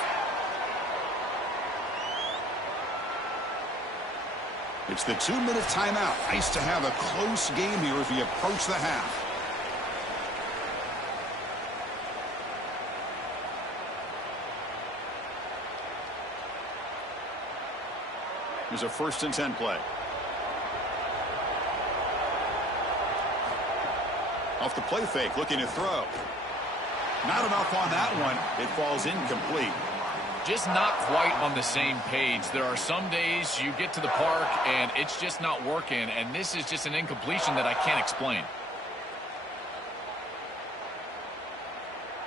It's the 2-minute timeout. Nice to have a close game here as we approach the half. Here's a 1st and 10 play. Off the play fake, looking to throw. Not enough on that one. It falls incomplete. Just not quite on the same page. There are some days you get to the park and it's just not working, and this is just an incompletion that I can't explain.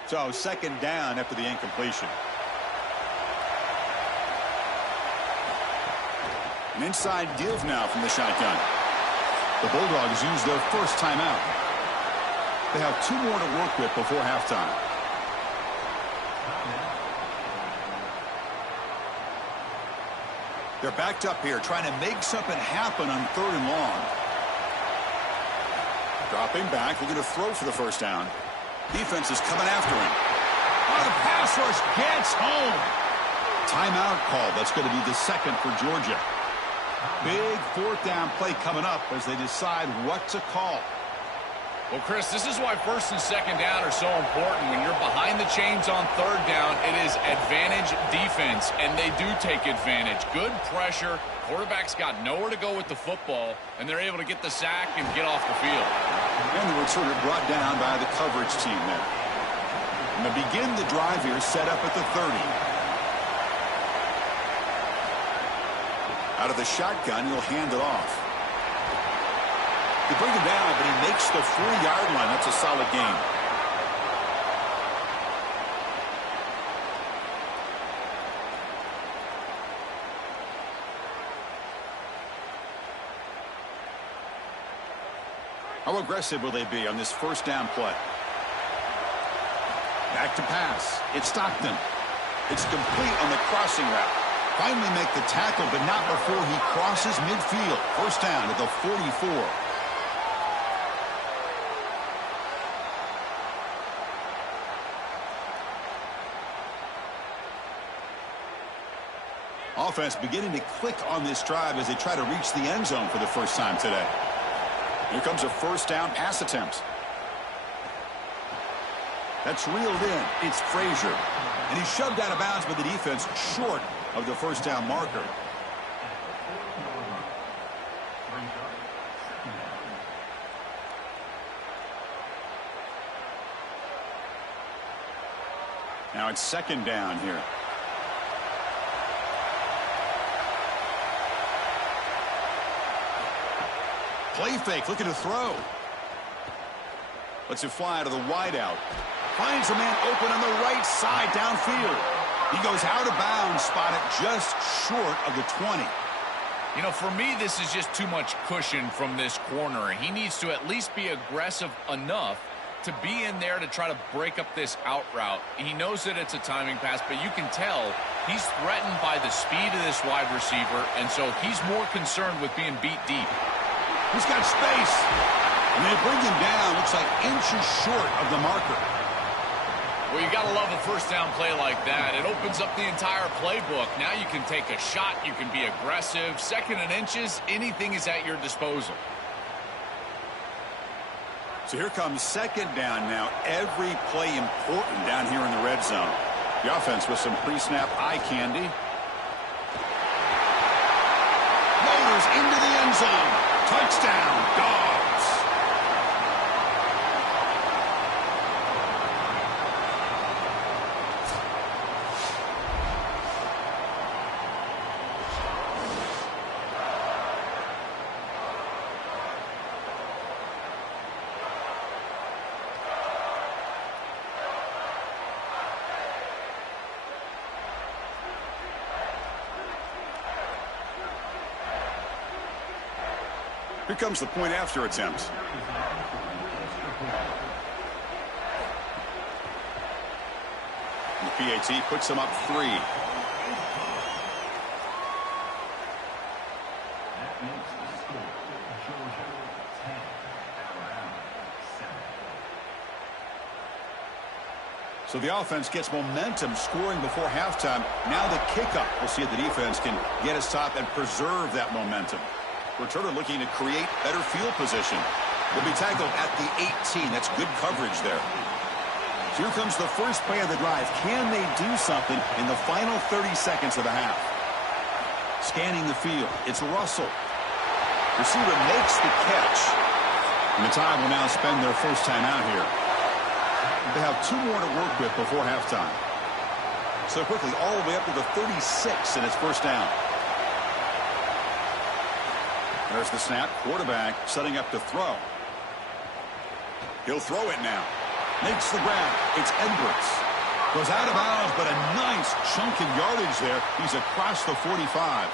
So 2nd down after the incompletion. An inside give now from the shotgun. The Bulldogs use their first timeout. They have 2 more to work with before halftime. They're backed up here, trying to make something happen on 3rd and long. Dropping back, looking to throw for the first down. Defense is coming after him. Oh, the pass rush gets home. Timeout call. That's going to be the 2nd for Georgia. Big 4th down play coming up as they decide what to call. Well, Chris, this is why 1st and 2nd down are so important. When you're behind the chains on 3rd down, it is advantage defense, and they do take advantage. Good pressure. Quarterback's got nowhere to go with the football, and they're able to get the sack and get off the field. And the returner brought down by the coverage team there. And they begin the drive here, set up at the 30. Out of the shotgun, he'll hand it off. They bring him down, but he makes the 4-yard line. That's a solid gain. How aggressive will they be on this first down play? Back to pass. It's Stockton. It's complete on the crossing route. Finally make the tackle, but not before he crosses midfield. First down at the 44. Offense beginning to click on this drive as they try to reach the end zone for the first time today. Here comes a first down pass attempt. That's reeled in. It's Frazier. And he's shoved out of bounds by the defense short of the first down marker. Now it's second down here. Play fake, looking to throw. Lets it fly to the wideout. Finds a man open on the right side downfield. He goes out of bounds, spotted just short of the 20. You know, for me, this is just too much cushion from this corner. He needs to at least be aggressive enough to be in there to try to break up this out route. He knows that it's a timing pass, but you can tell he's threatened by the speed of this wide receiver, and so he's more concerned with being beat deep. He's got space. And they bring him down, looks like inches short of the marker. Well, you got to love a first down play like that. It opens up the entire playbook. Now you can take a shot. You can be aggressive. Second and inches, anything is at your disposal. So here comes second down now. Every play important down here in the red zone. The offense with some pre-snap eye candy. Motors into the end zone. Touchdown, Dogs. Here comes the point after attempt. The PAT puts him up 3. That makes the score Georgia 10, Alabama 7. So the offense gets momentum scoring before halftime. Now the kickoff. We'll see if the defense can get his top and preserve that momentum. Returner looking to create better field position. Will be tackled at the 18. That's good coverage there. So here comes the first play of the drive. Can they do something in the final 30 seconds of the half? Scanning the field. It's Russell. Receiver makes the catch. And the Tide will now spend their first time out here. They have 2 more to work with before halftime. So quickly, all the way up to the 36 in its first down. There's the snap. Quarterback setting up to throw. He'll throw it now. Makes the grab. It's Edwards. Goes out of bounds, but a nice chunk of yardage there. He's across the 45.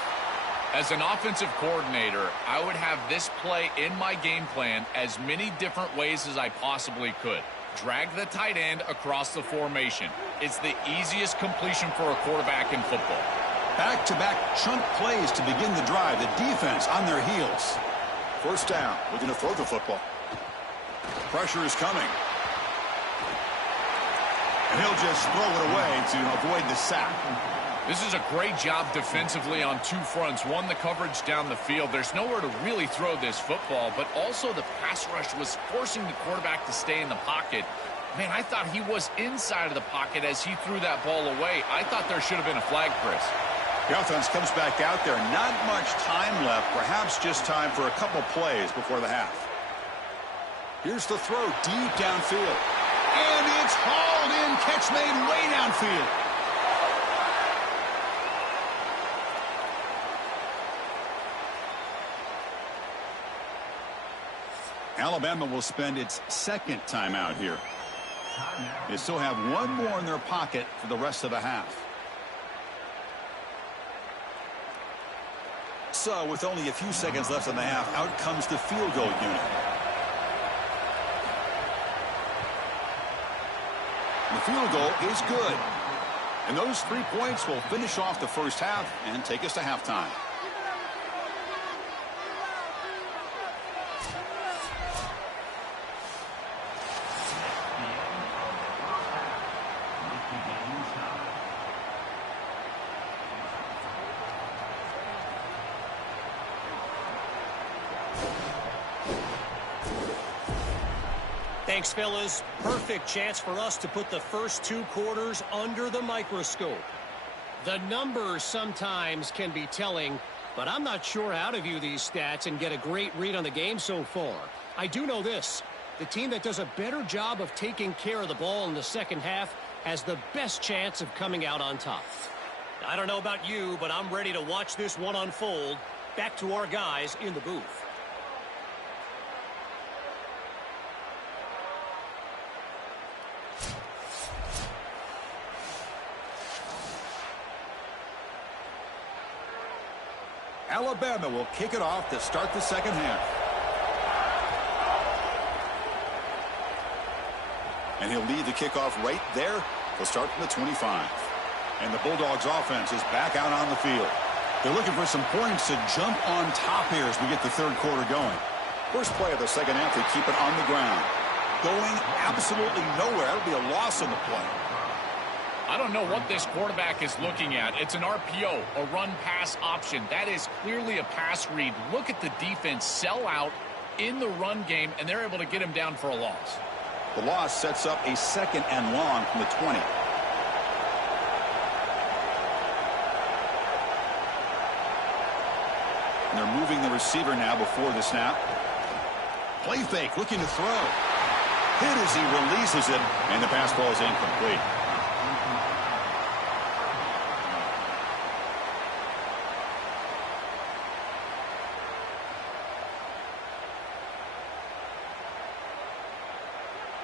As an offensive coordinator, I would have this play in my game plan as many different ways as I possibly could. Drag the tight end across the formation. It's the easiest completion for a quarterback in football. Back-to-back chunk plays to begin the drive. The defense on their heels. First down. Looking to throw the football. Pressure is coming. And he'll just throw it away to avoid the sack. This is a great job defensively on 2 fronts. One, the coverage down the field. There's nowhere to really throw this football, but also the pass rush was forcing the quarterback to stay in the pocket. Man, I thought he was inside of the pocket as he threw that ball away. I thought there should have been a flag, Chris. The offense comes back out there. Not much time left. Perhaps just time for a couple plays before the half. Here's the throw deep downfield. And it's hauled in. Catch made way downfield. Alabama will spend its second timeout here. They still have 1 more in their pocket for the rest of the half. So with only a few seconds left in the half, out comes the field goal unit. The field goal is good. And those 3 points will finish off the first half and take us to halftime. Thanks, fellas. Perfect chance for us to put the first 2 quarters under the microscope. The numbers sometimes can be telling, but I'm not sure how to view these stats and get a great read on the game so far. I do know this. The team that does a better job of taking care of the ball in the second half has the best chance of coming out on top. I don't know about you, but I'm ready to watch this one unfold. Back to our guys in the booth. Alabama will kick it off to start the second half. And he'll lead the kickoff right there. He'll start from the 25. And the Bulldogs offense is back out on the field. They're looking for some points to jump on top here as we get the third quarter going. First play of the second half, they keep it on the ground. Going absolutely nowhere. It'll be a loss on the play. I don't know what this quarterback is looking at. It's an RPO, a run-pass option. That is clearly a pass read. Look at the defense sell out in the run game, and they're able to get him down for a loss. The loss sets up a 2nd and long from the 20. And they're moving the receiver now before the snap. Play fake, looking to throw. Hit as he releases it, and the pass ball is incomplete.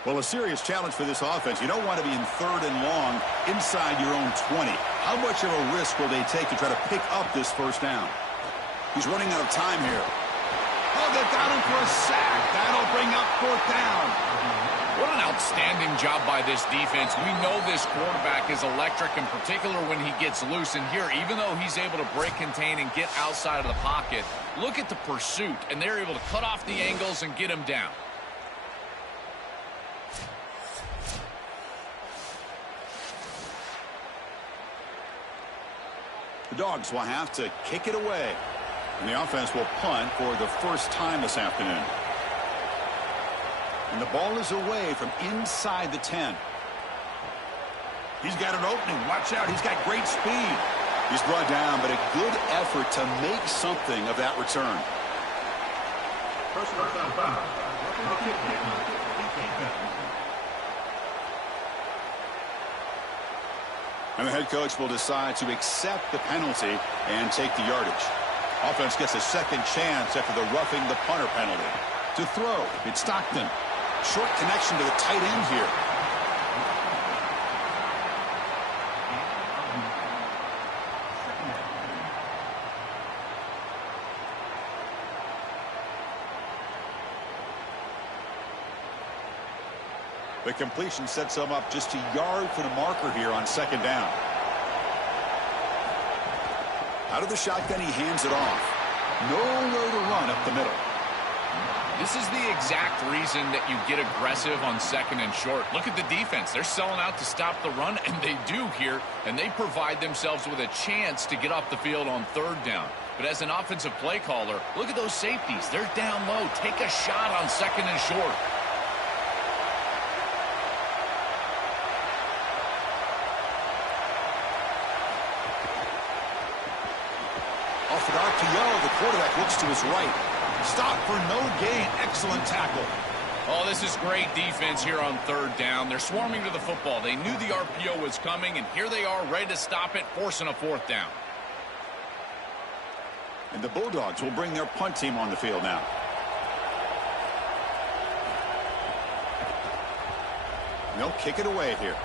Well, a serious challenge for this offense. You don't want to be in 3rd and long inside your own 20. How much of a risk will they take to try to pick up this first down? He's running out of time here. Oh, they got him for a sack. That'll bring up 4th down. What an outstanding job by this defense. We know this quarterback is electric, in particular when he gets loose. And here, even though he's able to break, contain, and get outside of the pocket, look at the pursuit. And they're able to cut off the angles and get him down. The Dogs will have to kick it away. And the offense will punt for the first time this afternoon. And the ball is away from inside the 10. He's got an opening. Watch out. He's got great speed. He's brought down, but a good effort to make something of that return. First down, 5. And the head coach will decide to accept the penalty and take the yardage. Offense gets a second chance after the roughing the punter penalty. To throw, it's Stockton. Short connection to the tight end here. The completion sets him up just a yard for the marker here on 2nd down. Out of the shotgun, he hands it off. Nowhere to run up the middle. This is the exact reason that you get aggressive on 2nd and short. Look at the defense. They're selling out to stop the run, and they do here, and they provide themselves with a chance to get off the field on 3rd down. But as an offensive play caller, look at those safeties. They're down low. Take a shot on 2nd and short. Off an RPO, the quarterback looks to his right. Stop for no gain. Excellent tackle. Oh, this is great defense here on 3rd down. They're swarming to the football. They knew the RPO was coming, and here they are ready to stop it, forcing a 4th down. And the Bulldogs will bring their punt team on the field now. And they'll kick it away here.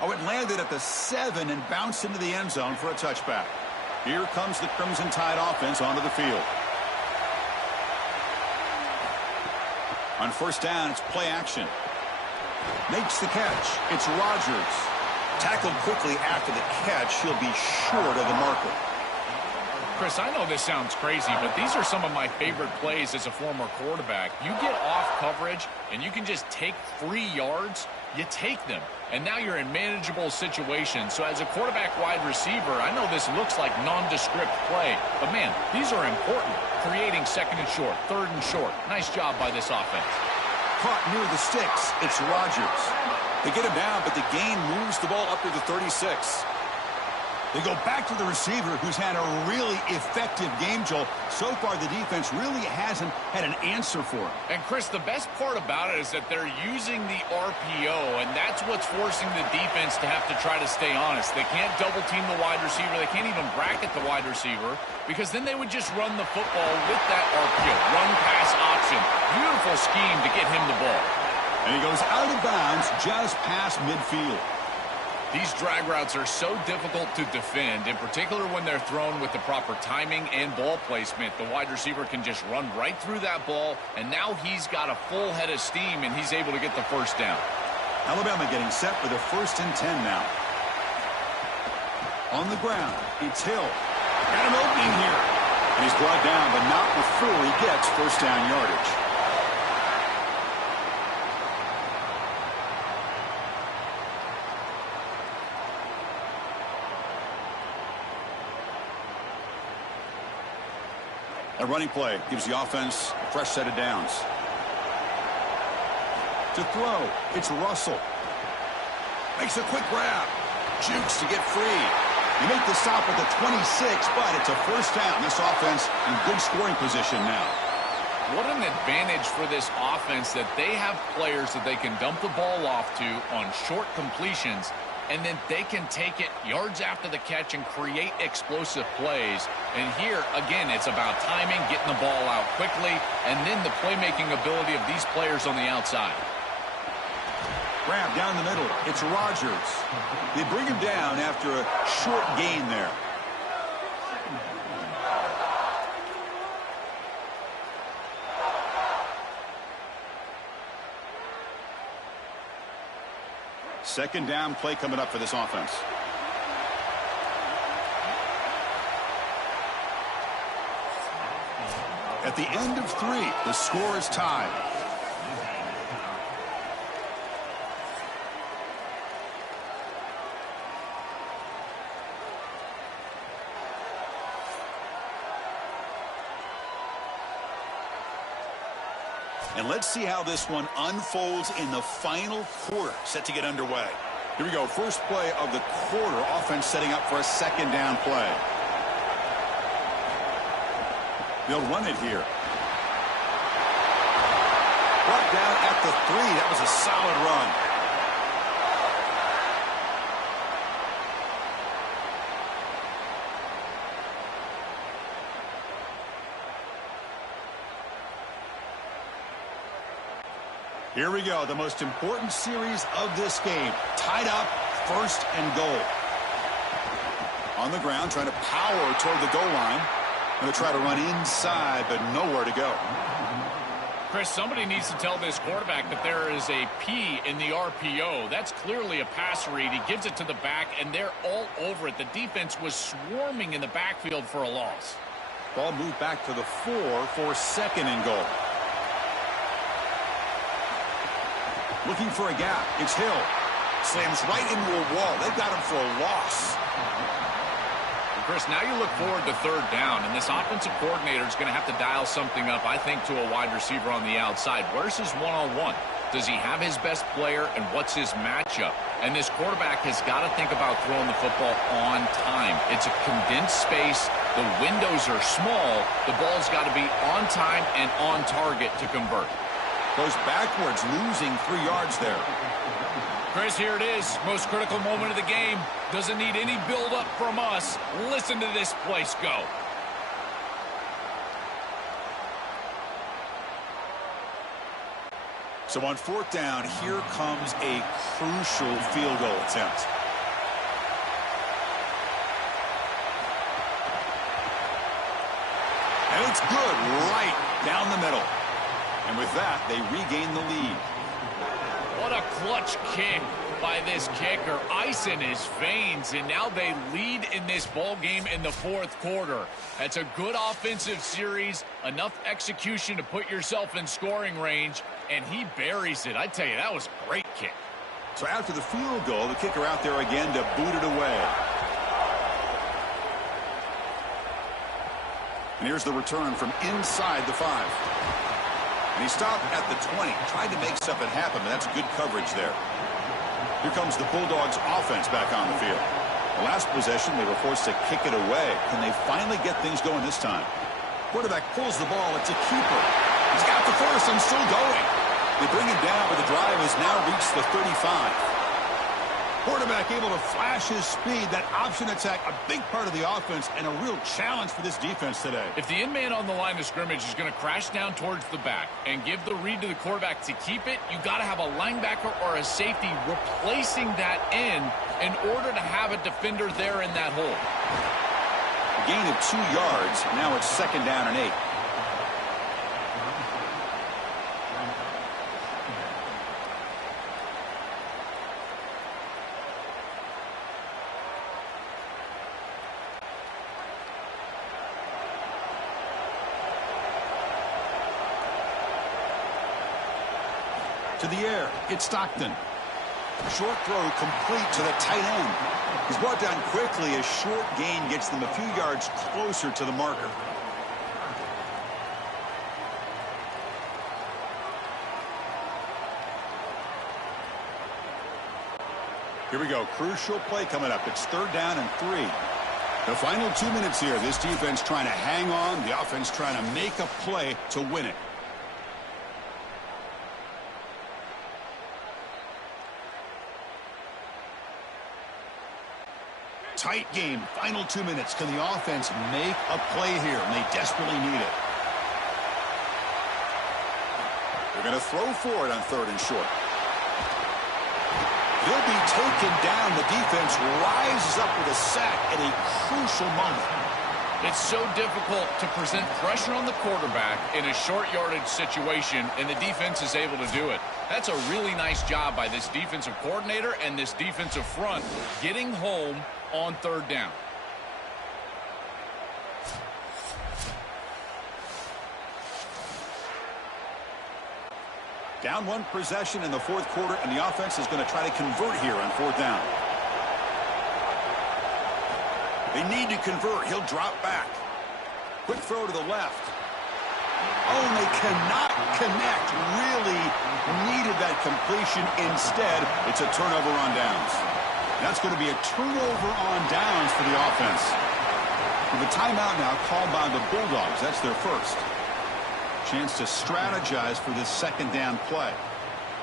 Oh, it landed at the 7 and bounced into the end zone for a touchback. Here comes the Crimson Tide offense onto the field. On 1st down, it's play action. Makes the catch. It's Rodgers. Tackled quickly after the catch. He'll be short of the marker. Chris, I know this sounds crazy, but these are some of my favorite plays as a former quarterback. You get off coverage, and you can just take free yards. You take them. and now you're in manageable situations. So as a quarterback wide receiver, I know this looks like nondescript play, but man, these are important. Creating second and short, third and short. Nice job by this offense. Caught near the sticks. It's Rodgers. They get him down, but the gain moves the ball up to the 36. They go back to the receiver, who's had a really effective game, Joel. So far, the defense really hasn't had an answer for it. And, Chris, the best part about it is that they're using the RPO, and that's what's forcing the defense to have to try to stay honest. They can't double-team the wide receiver. They can't even bracket the wide receiver, because then they would just run the football with that RPO, run-pass option. Beautiful scheme to get him the ball. And he goes out of bounds just past midfield. These drag routes are so difficult to defend, in particular when they're thrown with the proper timing and ball placement. The wide receiver can just run right through that ball, and now he's got a full head of steam, and he's able to get the first down. Alabama getting set for the 1st and 10 now. On the ground, it's Hill. Got an opening here. And he's brought down, but not before he gets first down yardage. A running play gives the offense a fresh set of downs. To throw, it's Russell. Makes a quick grab. Jukes to get free. You make the stop at the 26, but it's a first down. This offense in good scoring position now. What an advantage for this offense that they have players that they can dump the ball off to on short completions, and then they can take it yards after the catch and create explosive plays. And here, again, it's about timing, getting the ball out quickly, and then the playmaking ability of these players on the outside. Grab down the middle. It's Rodgers. They bring him down after a short gain there. Second down play coming up for this offense. At the end of 3, the score is tied. And let's see how this one unfolds in the final quarter, set to get underway. Here we go. First play of the quarter. Offense setting up for a second down play. They'll run it here. Brought down at the 3. That was a solid run. Here we go, the most important series of this game. Tied up, first and goal. On the ground, trying to power toward the goal line. Going to try to run inside, but nowhere to go. Chris, somebody needs to tell this quarterback that there is a P in the RPO. That's clearly a pass read. He gives it to the back, and they're all over it. The defense was swarming in the backfield for a loss. Ball moved back to the 4 for second and goal. Looking for a gap. It's Hill. Slams right into a wall. They've got him for a loss. And Chris, now you look forward to third down, and this offensive coordinator is going to have to dial something up, I think, to a wide receiver on the outside. Where's his one-on-one? Does he have his best player, and what's his matchup? And this quarterback has got to think about throwing the football on time. It's a condensed space. The windows are small. The ball's got to be on time and on target to convert. Goes backwards, losing 3 yards there. Chris, here it is. Most critical moment of the game. Doesn't need any build-up from us. Listen to this place go. So on fourth down, here comes a crucial field goal attempt. And it's good right down the middle. And with that, they regain the lead. What a clutch kick by this kicker. Ice in his veins, and now they lead in this ball game in the fourth quarter. That's a good offensive series, enough execution to put yourself in scoring range, and he buries it. I tell you, that was a great kick. So after the field goal, the kicker out there again to boot it away. And here's the return from inside the 5. And he stopped at the 20, tried to make something happen, but that's good coverage there. Here comes the Bulldogs offense back on the field. The last possession, they were forced to kick it away. Can they finally get things going this time? Quarterback pulls the ball. It's a keeper. He's got the first and still going. They bring him down, but the drive has now reached the 35. Quarterback able to flash his speed. That option attack, a big part of the offense and a real challenge for this defense today. If the in-man on the line of scrimmage is going to crash down towards the back and give the read to the quarterback to keep it, you got to have a linebacker or a safety replacing that end in order to have a defender there in that hole. A gain of 2 yards. Now it's 2nd down and 8. To the air, it's Stockton. Short throw complete to the tight end. He's brought down quickly. A short gain gets them a few yards closer to the marker. Here we go. Crucial play coming up. It's 3rd down and 3. The final 2 minutes here. This defense trying to hang on. The offense trying to make a play to win it. Tight game. Final 2 minutes. Can the offense make a play here? And they desperately need it. They're going to throw for it on 3rd and short. He'll be taken down. The defense rises up with a sack at a crucial moment. It's so difficult to present pressure on the quarterback in a short yardage situation, and the defense is able to do it. That's a really nice job by this defensive coordinator and this defensive front getting home on 3rd down. Down 1 possession in the 4th quarter, and the offense is going to try to convert here on 4th down. They need to convert. He'll drop back. Quick throw to the left. Oh, and they cannot connect. Really needed that completion. Instead, it's a turnover on downs. That's going to be a turnover on downs for the offense. With a timeout now called by the Bulldogs. That's their first. Chance to strategize for this 2nd down play.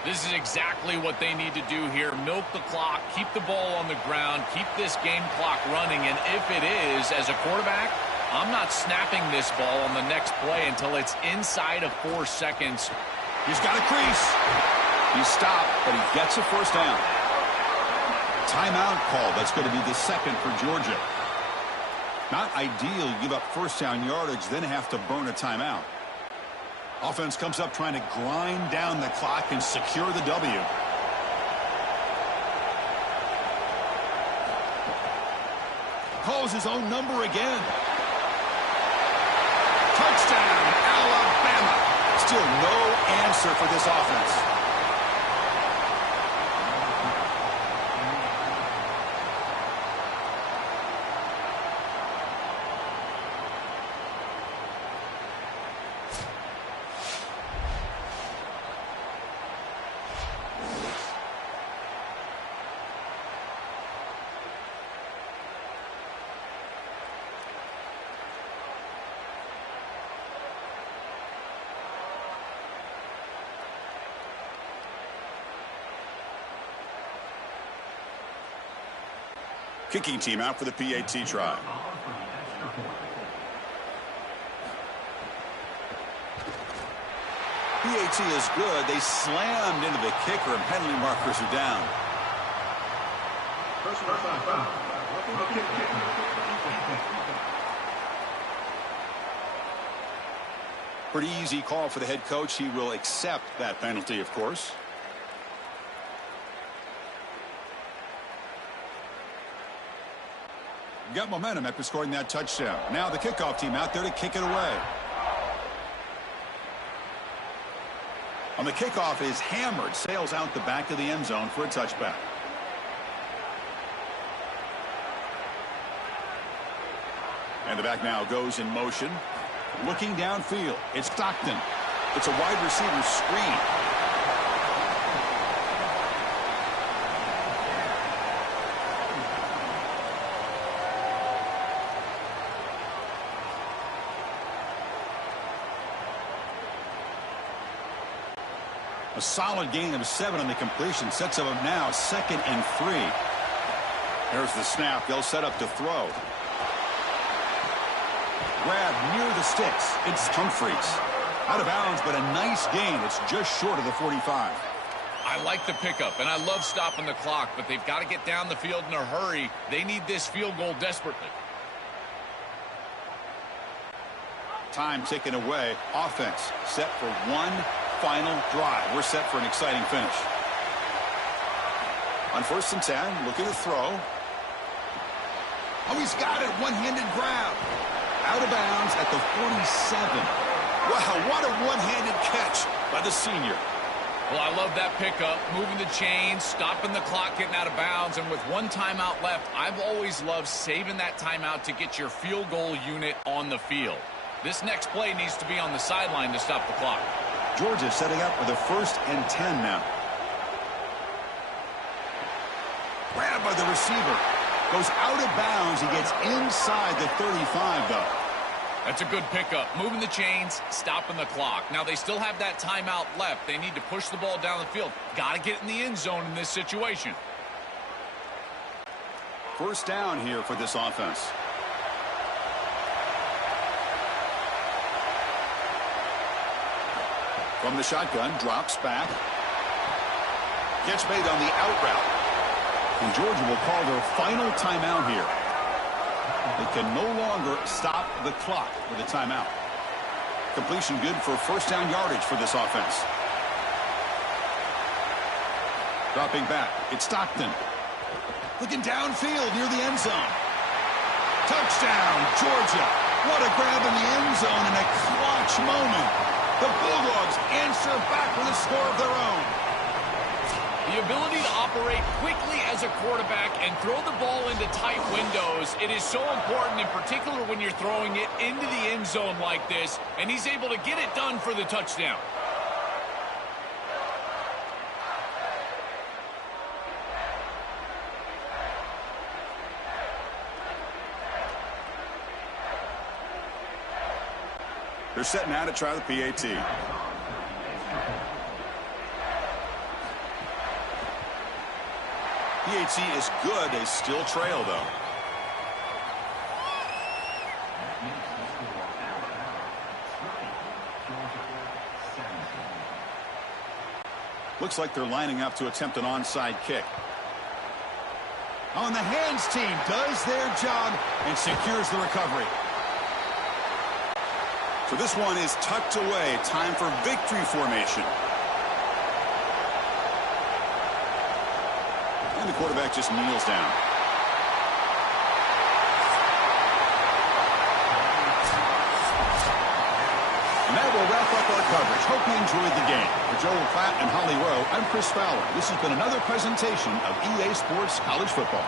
This is exactly what they need to do here. Milk the clock, keep the ball on the ground, keep this game clock running. And if it is, as a quarterback, I'm not snapping this ball on the next play until it's inside of 4 seconds. He's got a crease. He stopped, but he gets a 1st down. Timeout call. That's going to be the 2nd for Georgia. Not ideal. You give up 1st down yardage, then have to burn a timeout. Offense comes up trying to grind down the clock and secure the W. Calls his own number again. Touchdown, Alabama. Still no answer for this offense. Kicking team out for the PAT try. PAT is good. They slammed into the kicker, and penalty markers are down. Personal foul. Pretty easy call for the head coach. He will accept that penalty, of course. Got momentum after scoring that touchdown. Now the kickoff team out there to kick it away. On the kickoff is hammered, sails out the back of the end zone for a touchback. And the back now goes in motion. Looking downfield, it's Stockton. It's a wide receiver screen. A solid gain of 7 on the completion. Sets them up now 2nd and 3. There's the snap. They'll set up to throw. Grab near the sticks. It's Humphries. Out of bounds, but a nice gain. It's just short of the 45. I like the pickup, and I love stopping the clock, but they've got to get down the field in a hurry. They need this field goal desperately. Time taken away. Offense set for one final drive. We're set for an exciting finish. On 1st and 10, looking to throw. Oh, he's got it. One-handed grab. Out of bounds at the 47. Wow, what a one-handed catch by the senior. Well, I love that pickup, moving the chains, stopping the clock, getting out of bounds, and with one timeout left, I've always loved saving that timeout to get your field goal unit on the field. This next play needs to be on the sideline to stop the clock. Georgia setting up for the 1st and 10 now. Grabbed by the receiver. Goes out of bounds. He gets inside the 35, though. That's a good pickup. Moving the chains, stopping the clock. Now, they still have that timeout left. They need to push the ball down the field. Got to get in the end zone in this situation. 1st down here for this offense. From the shotgun, drops back. Gets made on the out route. And Georgia will call their final timeout here. They can no longer stop the clock with a timeout. Completion good for 1st down yardage for this offense. Dropping back, it's Stockton. Looking downfield near the end zone. Touchdown, Georgia. What a grab in the end zone in a clutch moment. The Bulldogs answer back with a score of their own. The ability to operate quickly as a quarterback and throw the ball into tight windows, it is so important, in particular when you're throwing it into the end zone like this, and he's able to get it done for the touchdown. They're setting out to try the PAT. PAT is good. They still trail, though. Looks like they're lining up to attempt an onside kick. On the hands team does their job and secures the recovery. So this one is tucked away. Time for victory formation. And the quarterback just kneels down. And that will wrap up our coverage. Hope you enjoyed the game. For Joel Klatt and Holly Rowe, I'm Chris Fowler. This has been another presentation of EA Sports College Football.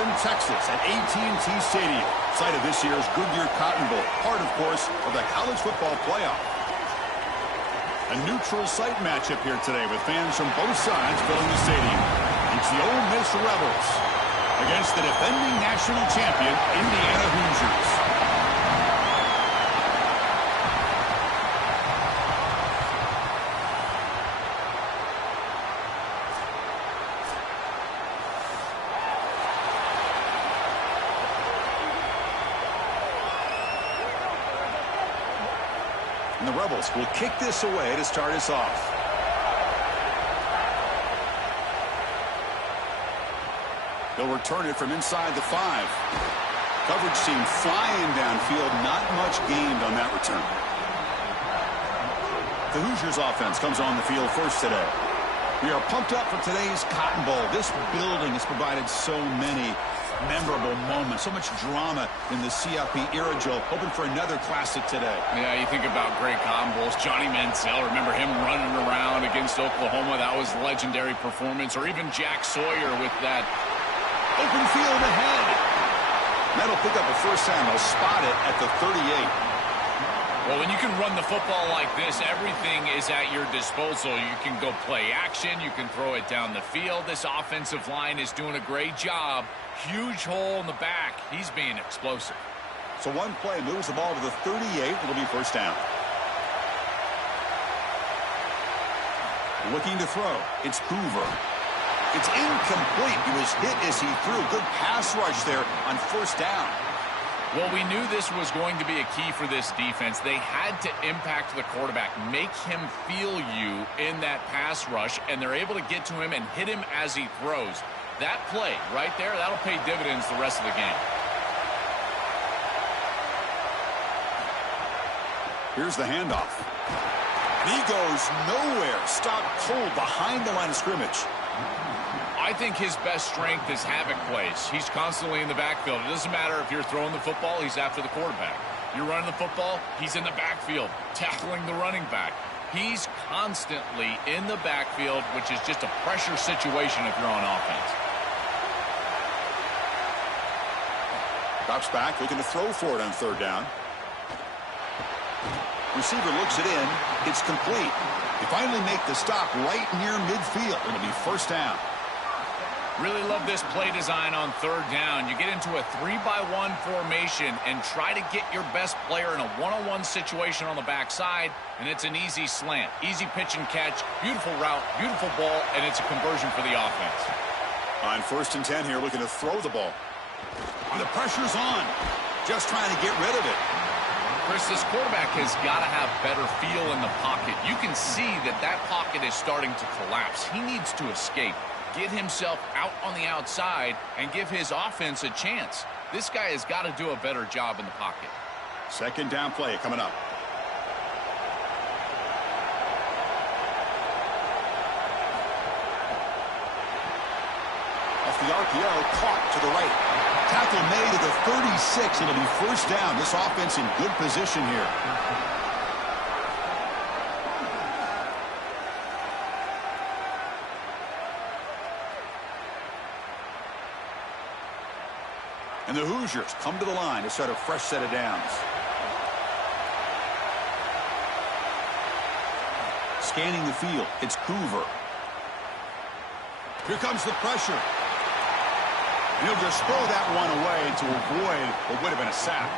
Austin, Texas at AT&T Stadium, site of this year's Goodyear Cotton Bowl, part, of course, of the college football playoff. A neutral site matchup here today with fans from both sides filling the stadium. It's the Ole Miss Rebels against the defending national champion, Indiana Hoosiers. And the Rebels will kick this away to start us off. They'll return it from inside the 5. Coverage team flying downfield. Not much gained on that return. The Hoosiers offense comes on the field first today. We are pumped up for today's Cotton Bowl. This building has provided so many memorable moments, so much drama in the CFP era, Joe. Hoping for another classic today. Yeah, you think about great Cotton Bowls. Johnny Manziel, remember him running around against Oklahoma? That was a legendary performance. Or even Jack Sawyer with that open field ahead. That'll pick up a first down. They'll spot it at the 38. Well, when you can run the football like this, everything is at your disposal. You can go play action. You can throw it down the field. This offensive line is doing a great job. Huge hole in the back. He's being explosive. So one play moves the ball to the 38. It'll be first down. Looking to throw. It's Hoover. It's incomplete. He was hit as he threw. Good pass rush there on first down. Well, we knew this was going to be a key for this defense. They had to impact the quarterback, make him feel you in that pass rush, and they're able to get to him and hit him as he throws. That play right there, that'll pay dividends the rest of the game. Here's the handoff. And he goes nowhere. Stopped cold behind the line of scrimmage. I think his best strength is havoc plays. He's constantly in the backfield. It doesn't matter if you're throwing the football, he's after the quarterback. You're running the football, he's in the backfield, tackling the running back. He's constantly in the backfield, which is just a pressure situation if you're on offense. Drops back, looking to throw for it on third down. Receiver looks it in. It's complete. They finally make the stop right near midfield. It'll be first down. Really love this play design on third down. You get into a 3-by-1 formation and try to get your best player in a one-on-one situation on the backside, and it's an easy slant. Easy pitch and catch, beautiful route, beautiful ball, and it's a conversion for the offense. On first and 10 here, looking to throw the ball. And the pressure's on. Just trying to get rid of it. Chris, this quarterback has got to have better feel in the pocket. You can see that that pocket is starting to collapse. He needs to escape. Get himself out on the outside and give his offense a chance. This guy has got to do a better job in the pocket. Second down play coming up. Off the RPO, caught to the right. Tackle made to the 36. It'll be first down. This offense in good position here. And the Hoosiers come to the line to start a fresh set of downs. Scanning the field, it's Hoover. Here comes the pressure. And he'll just throw that one away to avoid what would have been a sack.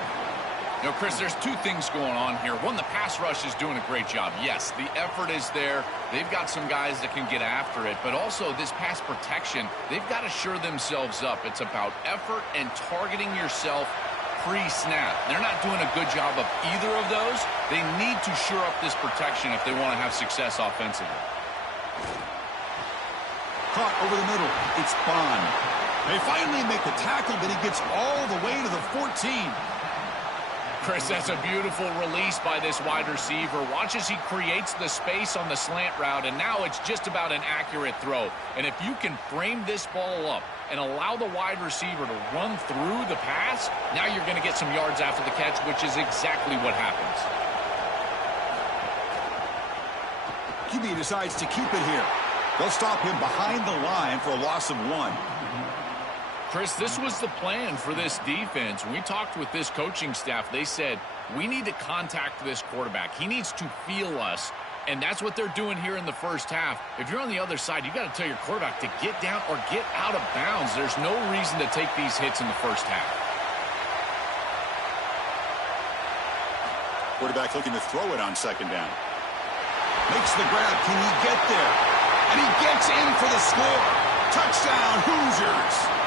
You know, Chris, there's two things going on here. One, the pass rush is doing a great job. Yes, the effort is there. They've got some guys that can get after it. But also, this pass protection, they've got to shore themselves up. It's about effort and targeting yourself pre-snap. They're not doing a good job of either of those. They need to shore up this protection if they want to have success offensively. Caught over the middle. It's Bond. They finally make the tackle, but he gets all the way to the 14. Chris, that's a beautiful release by this wide receiver. Watch as he creates the space on the slant route, and now it's just about an accurate throw. And if you can frame this ball up and allow the wide receiver to run through the pass, now you're going to get some yards after the catch, which is exactly what happens. QB decides to keep it here. They'll stop him behind the line for a loss of 1. Chris, this was the plan for this defense. When we talked with this coaching staff, they said, we need to contact this quarterback. He needs to feel us. And that's what they're doing here in the first half. If you're on the other side, you got to tell your quarterback to get down or get out of bounds. There's no reason to take these hits in the first half. Quarterback looking to throw it on second down. Makes the grab. Can he get there? And he gets in for the score. Touchdown, Hoosiers.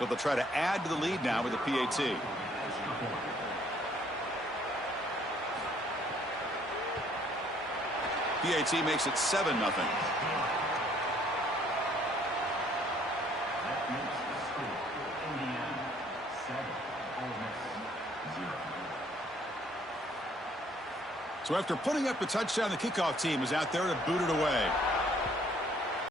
So they'll try to add to the lead now with a PAT. PAT makes it 7-0. That makes the score Indiana 7, Ole Miss 0. So after putting up a touchdown, the kickoff team is out there to boot it away.